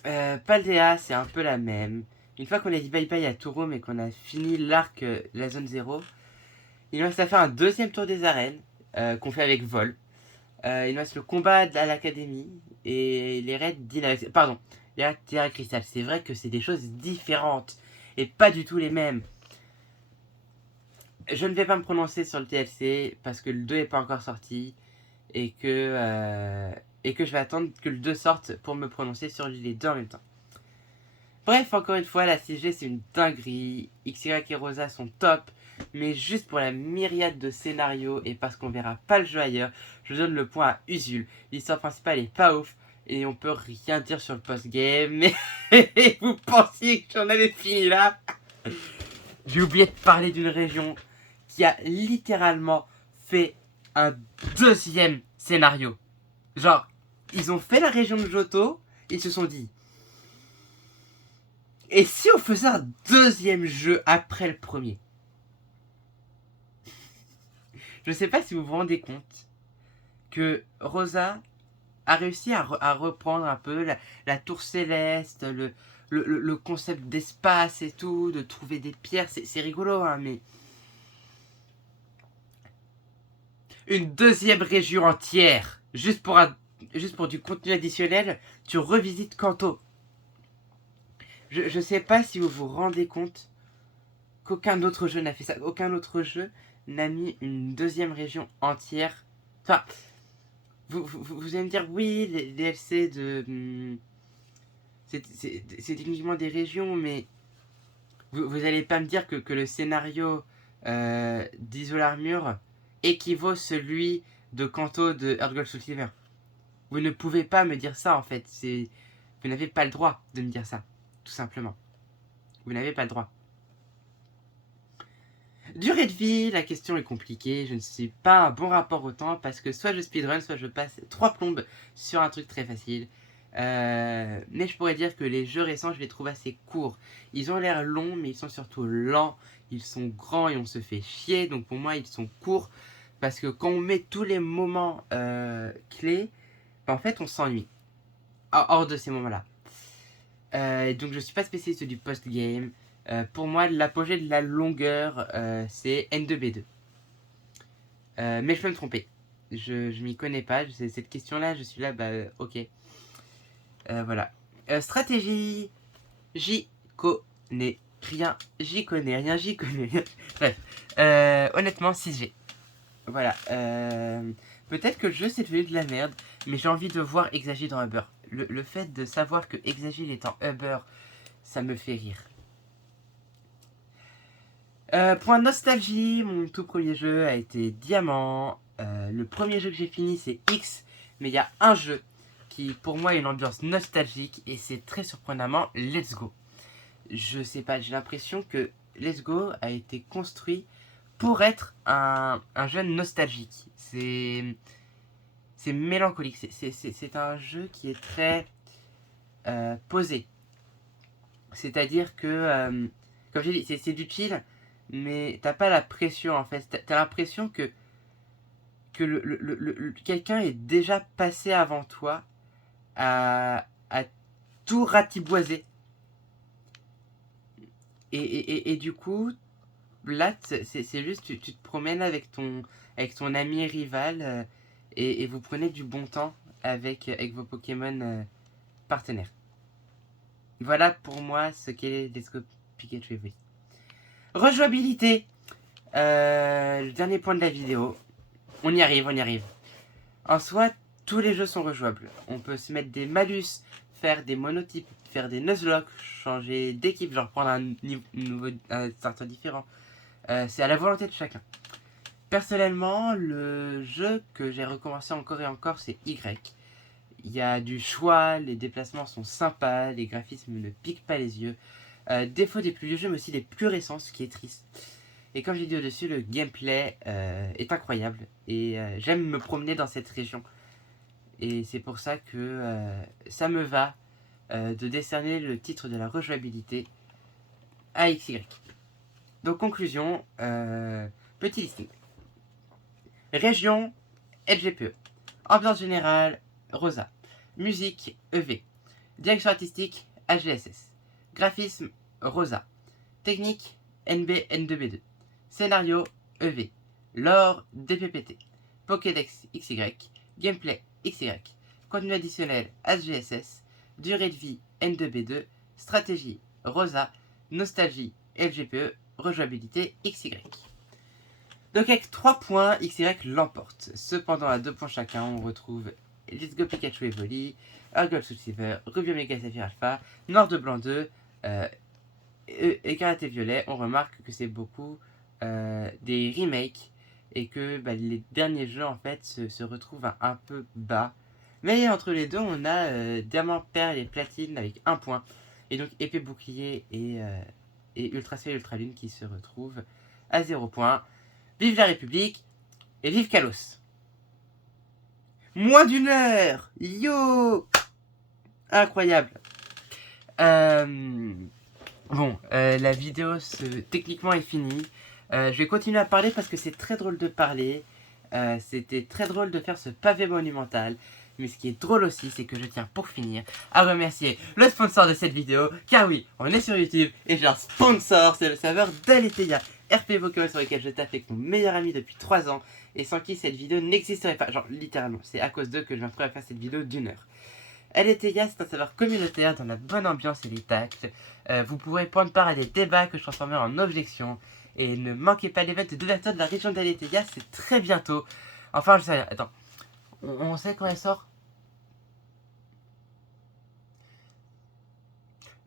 Paldea c'est un peu la même. Une fois qu'on a dit bye bye à Touroum et qu'on a fini l'arc la zone 0, il nous reste à faire un deuxième tour des arènes qu'on fait avec Vol. Il nous reste le combat à l'académie et les raids pardon, les raids Terra Cristal. C'est vrai que c'est des choses différentes et pas du tout les mêmes. Je ne vais pas me prononcer sur le TLC parce que le 2 n'est pas encore sorti et que je vais attendre que le 2 sorte pour me prononcer sur les deux en même temps. Bref, encore une fois, la 6G c'est une dinguerie. XY et Rosa sont top, mais juste pour la myriade de scénarios et parce qu'on verra pas le jeu ailleurs, je donne le point à Usul. L'histoire principale est pas ouf et on peut rien dire sur le post-game, mais vous pensiez que j'en avais fini là? J'ai oublié de parler d'une région qui a littéralement fait un deuxième scénario. Genre, ils ont fait la région de Johto, ils se sont dit, et si on faisait un deuxième jeu après le premier? Je sais pas si vous vous rendez compte que Rosa a réussi à reprendre un peu la tour céleste, le concept d'espace et tout, de trouver des pierres, c'est rigolo, hein, mais... Une deuxième région entière, juste pour du contenu additionnel, tu revisites Kanto. Je sais pas si vous vous rendez compte qu'aucun autre jeu n'a fait ça. Aucun autre jeu n'a mis une deuxième région entière. Enfin, vous allez me dire, oui, les DLC de... c'est techniquement des régions, mais vous allez pas me dire que le scénario d'Isolarmure équivaut celui de Kanto de Earthgold Soul Silver. Vous ne pouvez pas me dire ça en fait. Vous n'avez pas le droit de me dire ça. Tout simplement. Vous n'avez pas le droit. Durée de vie, la question est compliquée. Je ne suis pas un bon rapport au temps parce que soit je speedrun, soit je passe 3 plombes sur un truc très facile. Mais je pourrais dire que les jeux récents, je les trouve assez courts. Ils ont l'air longs, mais ils sont surtout lents. Ils sont grands et on se fait chier. Donc pour moi, ils sont courts. Parce que quand on met tous les moments clés, en fait, on s'ennuie. Hors de ces moments-là. Donc je suis pas spécialiste du post-game. Pour moi, l'apogée de la longueur, c'est N2B2. Mais je peux me tromper. Je m'y connais pas. Cette question-là, je suis là, bah ok. Voilà. Stratégie, j'y connais rien. J'y connais rien, j'y connais rien. Bref. Honnêtement, 6G. Voilà. Peut-être que le jeu c'est devenu de la merde, mais j'ai envie de voir Exagile dans Uber. Le fait de savoir que Exagile est en Uber, ça me fait rire. Point nostalgie, mon tout premier jeu a été Diamant. Le premier jeu que j'ai fini c'est X, mais il y a un jeu qui pour moi a une ambiance nostalgique et c'est très surprenamment Let's Go. Je sais pas, j'ai l'impression que Let's Go a été construit pour être un jeu nostalgique. C'est mélancolique. C'est un jeu qui est très posé. C'est-à-dire que, comme j'ai dit, c'est du chill, mais t'as pas la pression en fait. T'as l'impression que quelqu'un est déjà passé avant toi à tout ratiboiser. Et du coup, là, c'est juste, tu te promènes avec ton ami rival et vous prenez du bon temps avec vos Pokémon partenaires. Voilà pour moi ce qu'est Let's Go Pikachu Evoli. Rejouabilité. Le dernier point de la vidéo. On y arrive, on y arrive. En soi, tous les jeux sont rejouables. On peut se mettre des malus, faire des monotypes, faire des nuzlocke, changer d'équipe, genre prendre un starter différent. C'est à la volonté de chacun. Personnellement, le jeu que j'ai recommencé encore et encore, c'est Y. Il y a du choix, les déplacements sont sympas, les graphismes ne piquent pas les yeux. Défaut des plus vieux jeux, mais aussi des plus récents, ce qui est triste. Et comme j'ai dit au-dessus, le gameplay est incroyable. Et j'aime me promener dans cette région. Et c'est pour ça que ça me va de décerner le titre de la rejouabilité à XY. Donc conclusion, petit listing. Région, LGPE. Ambiance générale, Rosa. Musique, EV. Direction artistique, HGSS. Graphisme, Rosa. Technique, NB, N2B2. Scénario, EV. Lore, DPPT. Pokédex, XY. Gameplay, XY. Contenu additionnel, HGSS. Durée de vie, N2B2. Stratégie, Rosa. Nostalgie, LGPE. Rejouabilité, XY. Donc avec 3 points, XY l'emporte. Cependant, à 2 points chacun, on retrouve Let's Go Pikachu Evoli, Urgot Silver, Rubio Mega Sapphire Alpha, Noir de Blanc 2, Écarlate et Violet. On remarque que c'est beaucoup des remakes et que les derniers jeux en fait se retrouvent un peu bas. Mais entre les deux, on a Diamant, Perle et Platine avec 1 point. Et donc Épée Bouclier et Ultra Ciel et Ultra Lune qui se retrouvent à 0 point. Vive la République et vive Kalos. Moins d'une heure. Yo. Incroyable. Bon, la vidéo techniquement est finie. Je vais continuer à parler parce que c'est très drôle de parler. C'était très drôle de faire ce pavé monumental. Mais ce qui est drôle aussi, c'est que je tiens pour finir à remercier le sponsor de cette vidéo. Car oui, on est sur YouTube et j'ai un sponsor, c'est le serveur d'Aletheia. RP Pokémon sur lequel je tape avec mon meilleur ami depuis 3 ans. Et sans qui cette vidéo n'existerait pas. Genre littéralement, c'est à cause d'eux que je viens de faire cette vidéo d'1 heure. Aletheia, c'est un serveur communautaire dans la bonne ambiance et les tacts. Vous pourrez prendre part à des débats que je transformerai en objections. Et ne manquez pas l'event d'ouverture de la région d'Aletheia, c'est très bientôt. Enfin, je sais rien. Attends. On sait quand elle sort?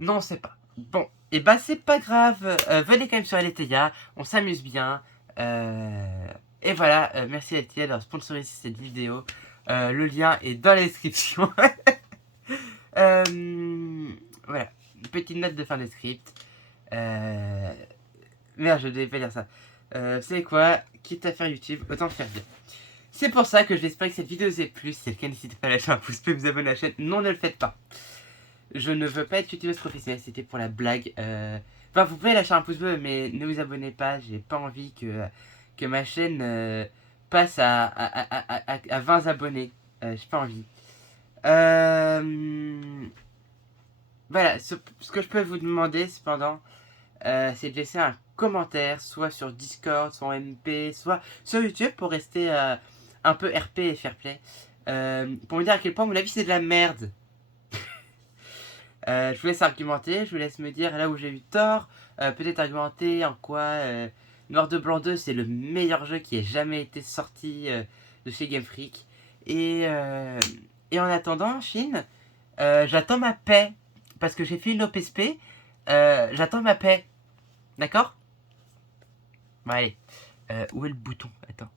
Non, on sait pas. Bon, et bah c'est pas grave. Venez quand même sur Aletheia, on s'amuse bien. Et voilà, merci Aletheia d'avoir sponsorisé cette vidéo. Le lien est dans la description. Voilà, une petite note de fin de script. Merde, je devais pas dire ça. Vous savez quoi? Quitte à faire YouTube, autant le faire bien. C'est pour ça que j'espère que cette vidéo vous a plu. Si c'est le cas, n'hésitez pas à lâcher un pouce bleu, vous abonner à la chaîne. Non, ne le faites pas. Je ne veux pas être youtubeuse professionnelle, c'était pour la blague. Enfin, vous pouvez lâcher un pouce bleu, mais ne vous abonnez pas. J'ai pas envie que ma chaîne passe à 20 abonnés. J'ai pas envie. Voilà, ce que je peux vous demander cependant, c'est de laisser un commentaire, soit sur Discord, soit en MP, soit sur YouTube pour rester un peu RP et fair play. Pour me dire à quel point mon avis c'est de la merde. Je vous laisse argumenter, je vous laisse me dire là où j'ai eu tort. Peut-être argumenter en quoi Noir de Blanc 2 c'est le meilleur jeu qui ait jamais été sorti de chez Game Freak. Et en attendant, Chine, j'attends ma paix. Parce que j'ai fait une OPSP, j'attends ma paix. D'accord? Bon allez, où est le bouton? Attends.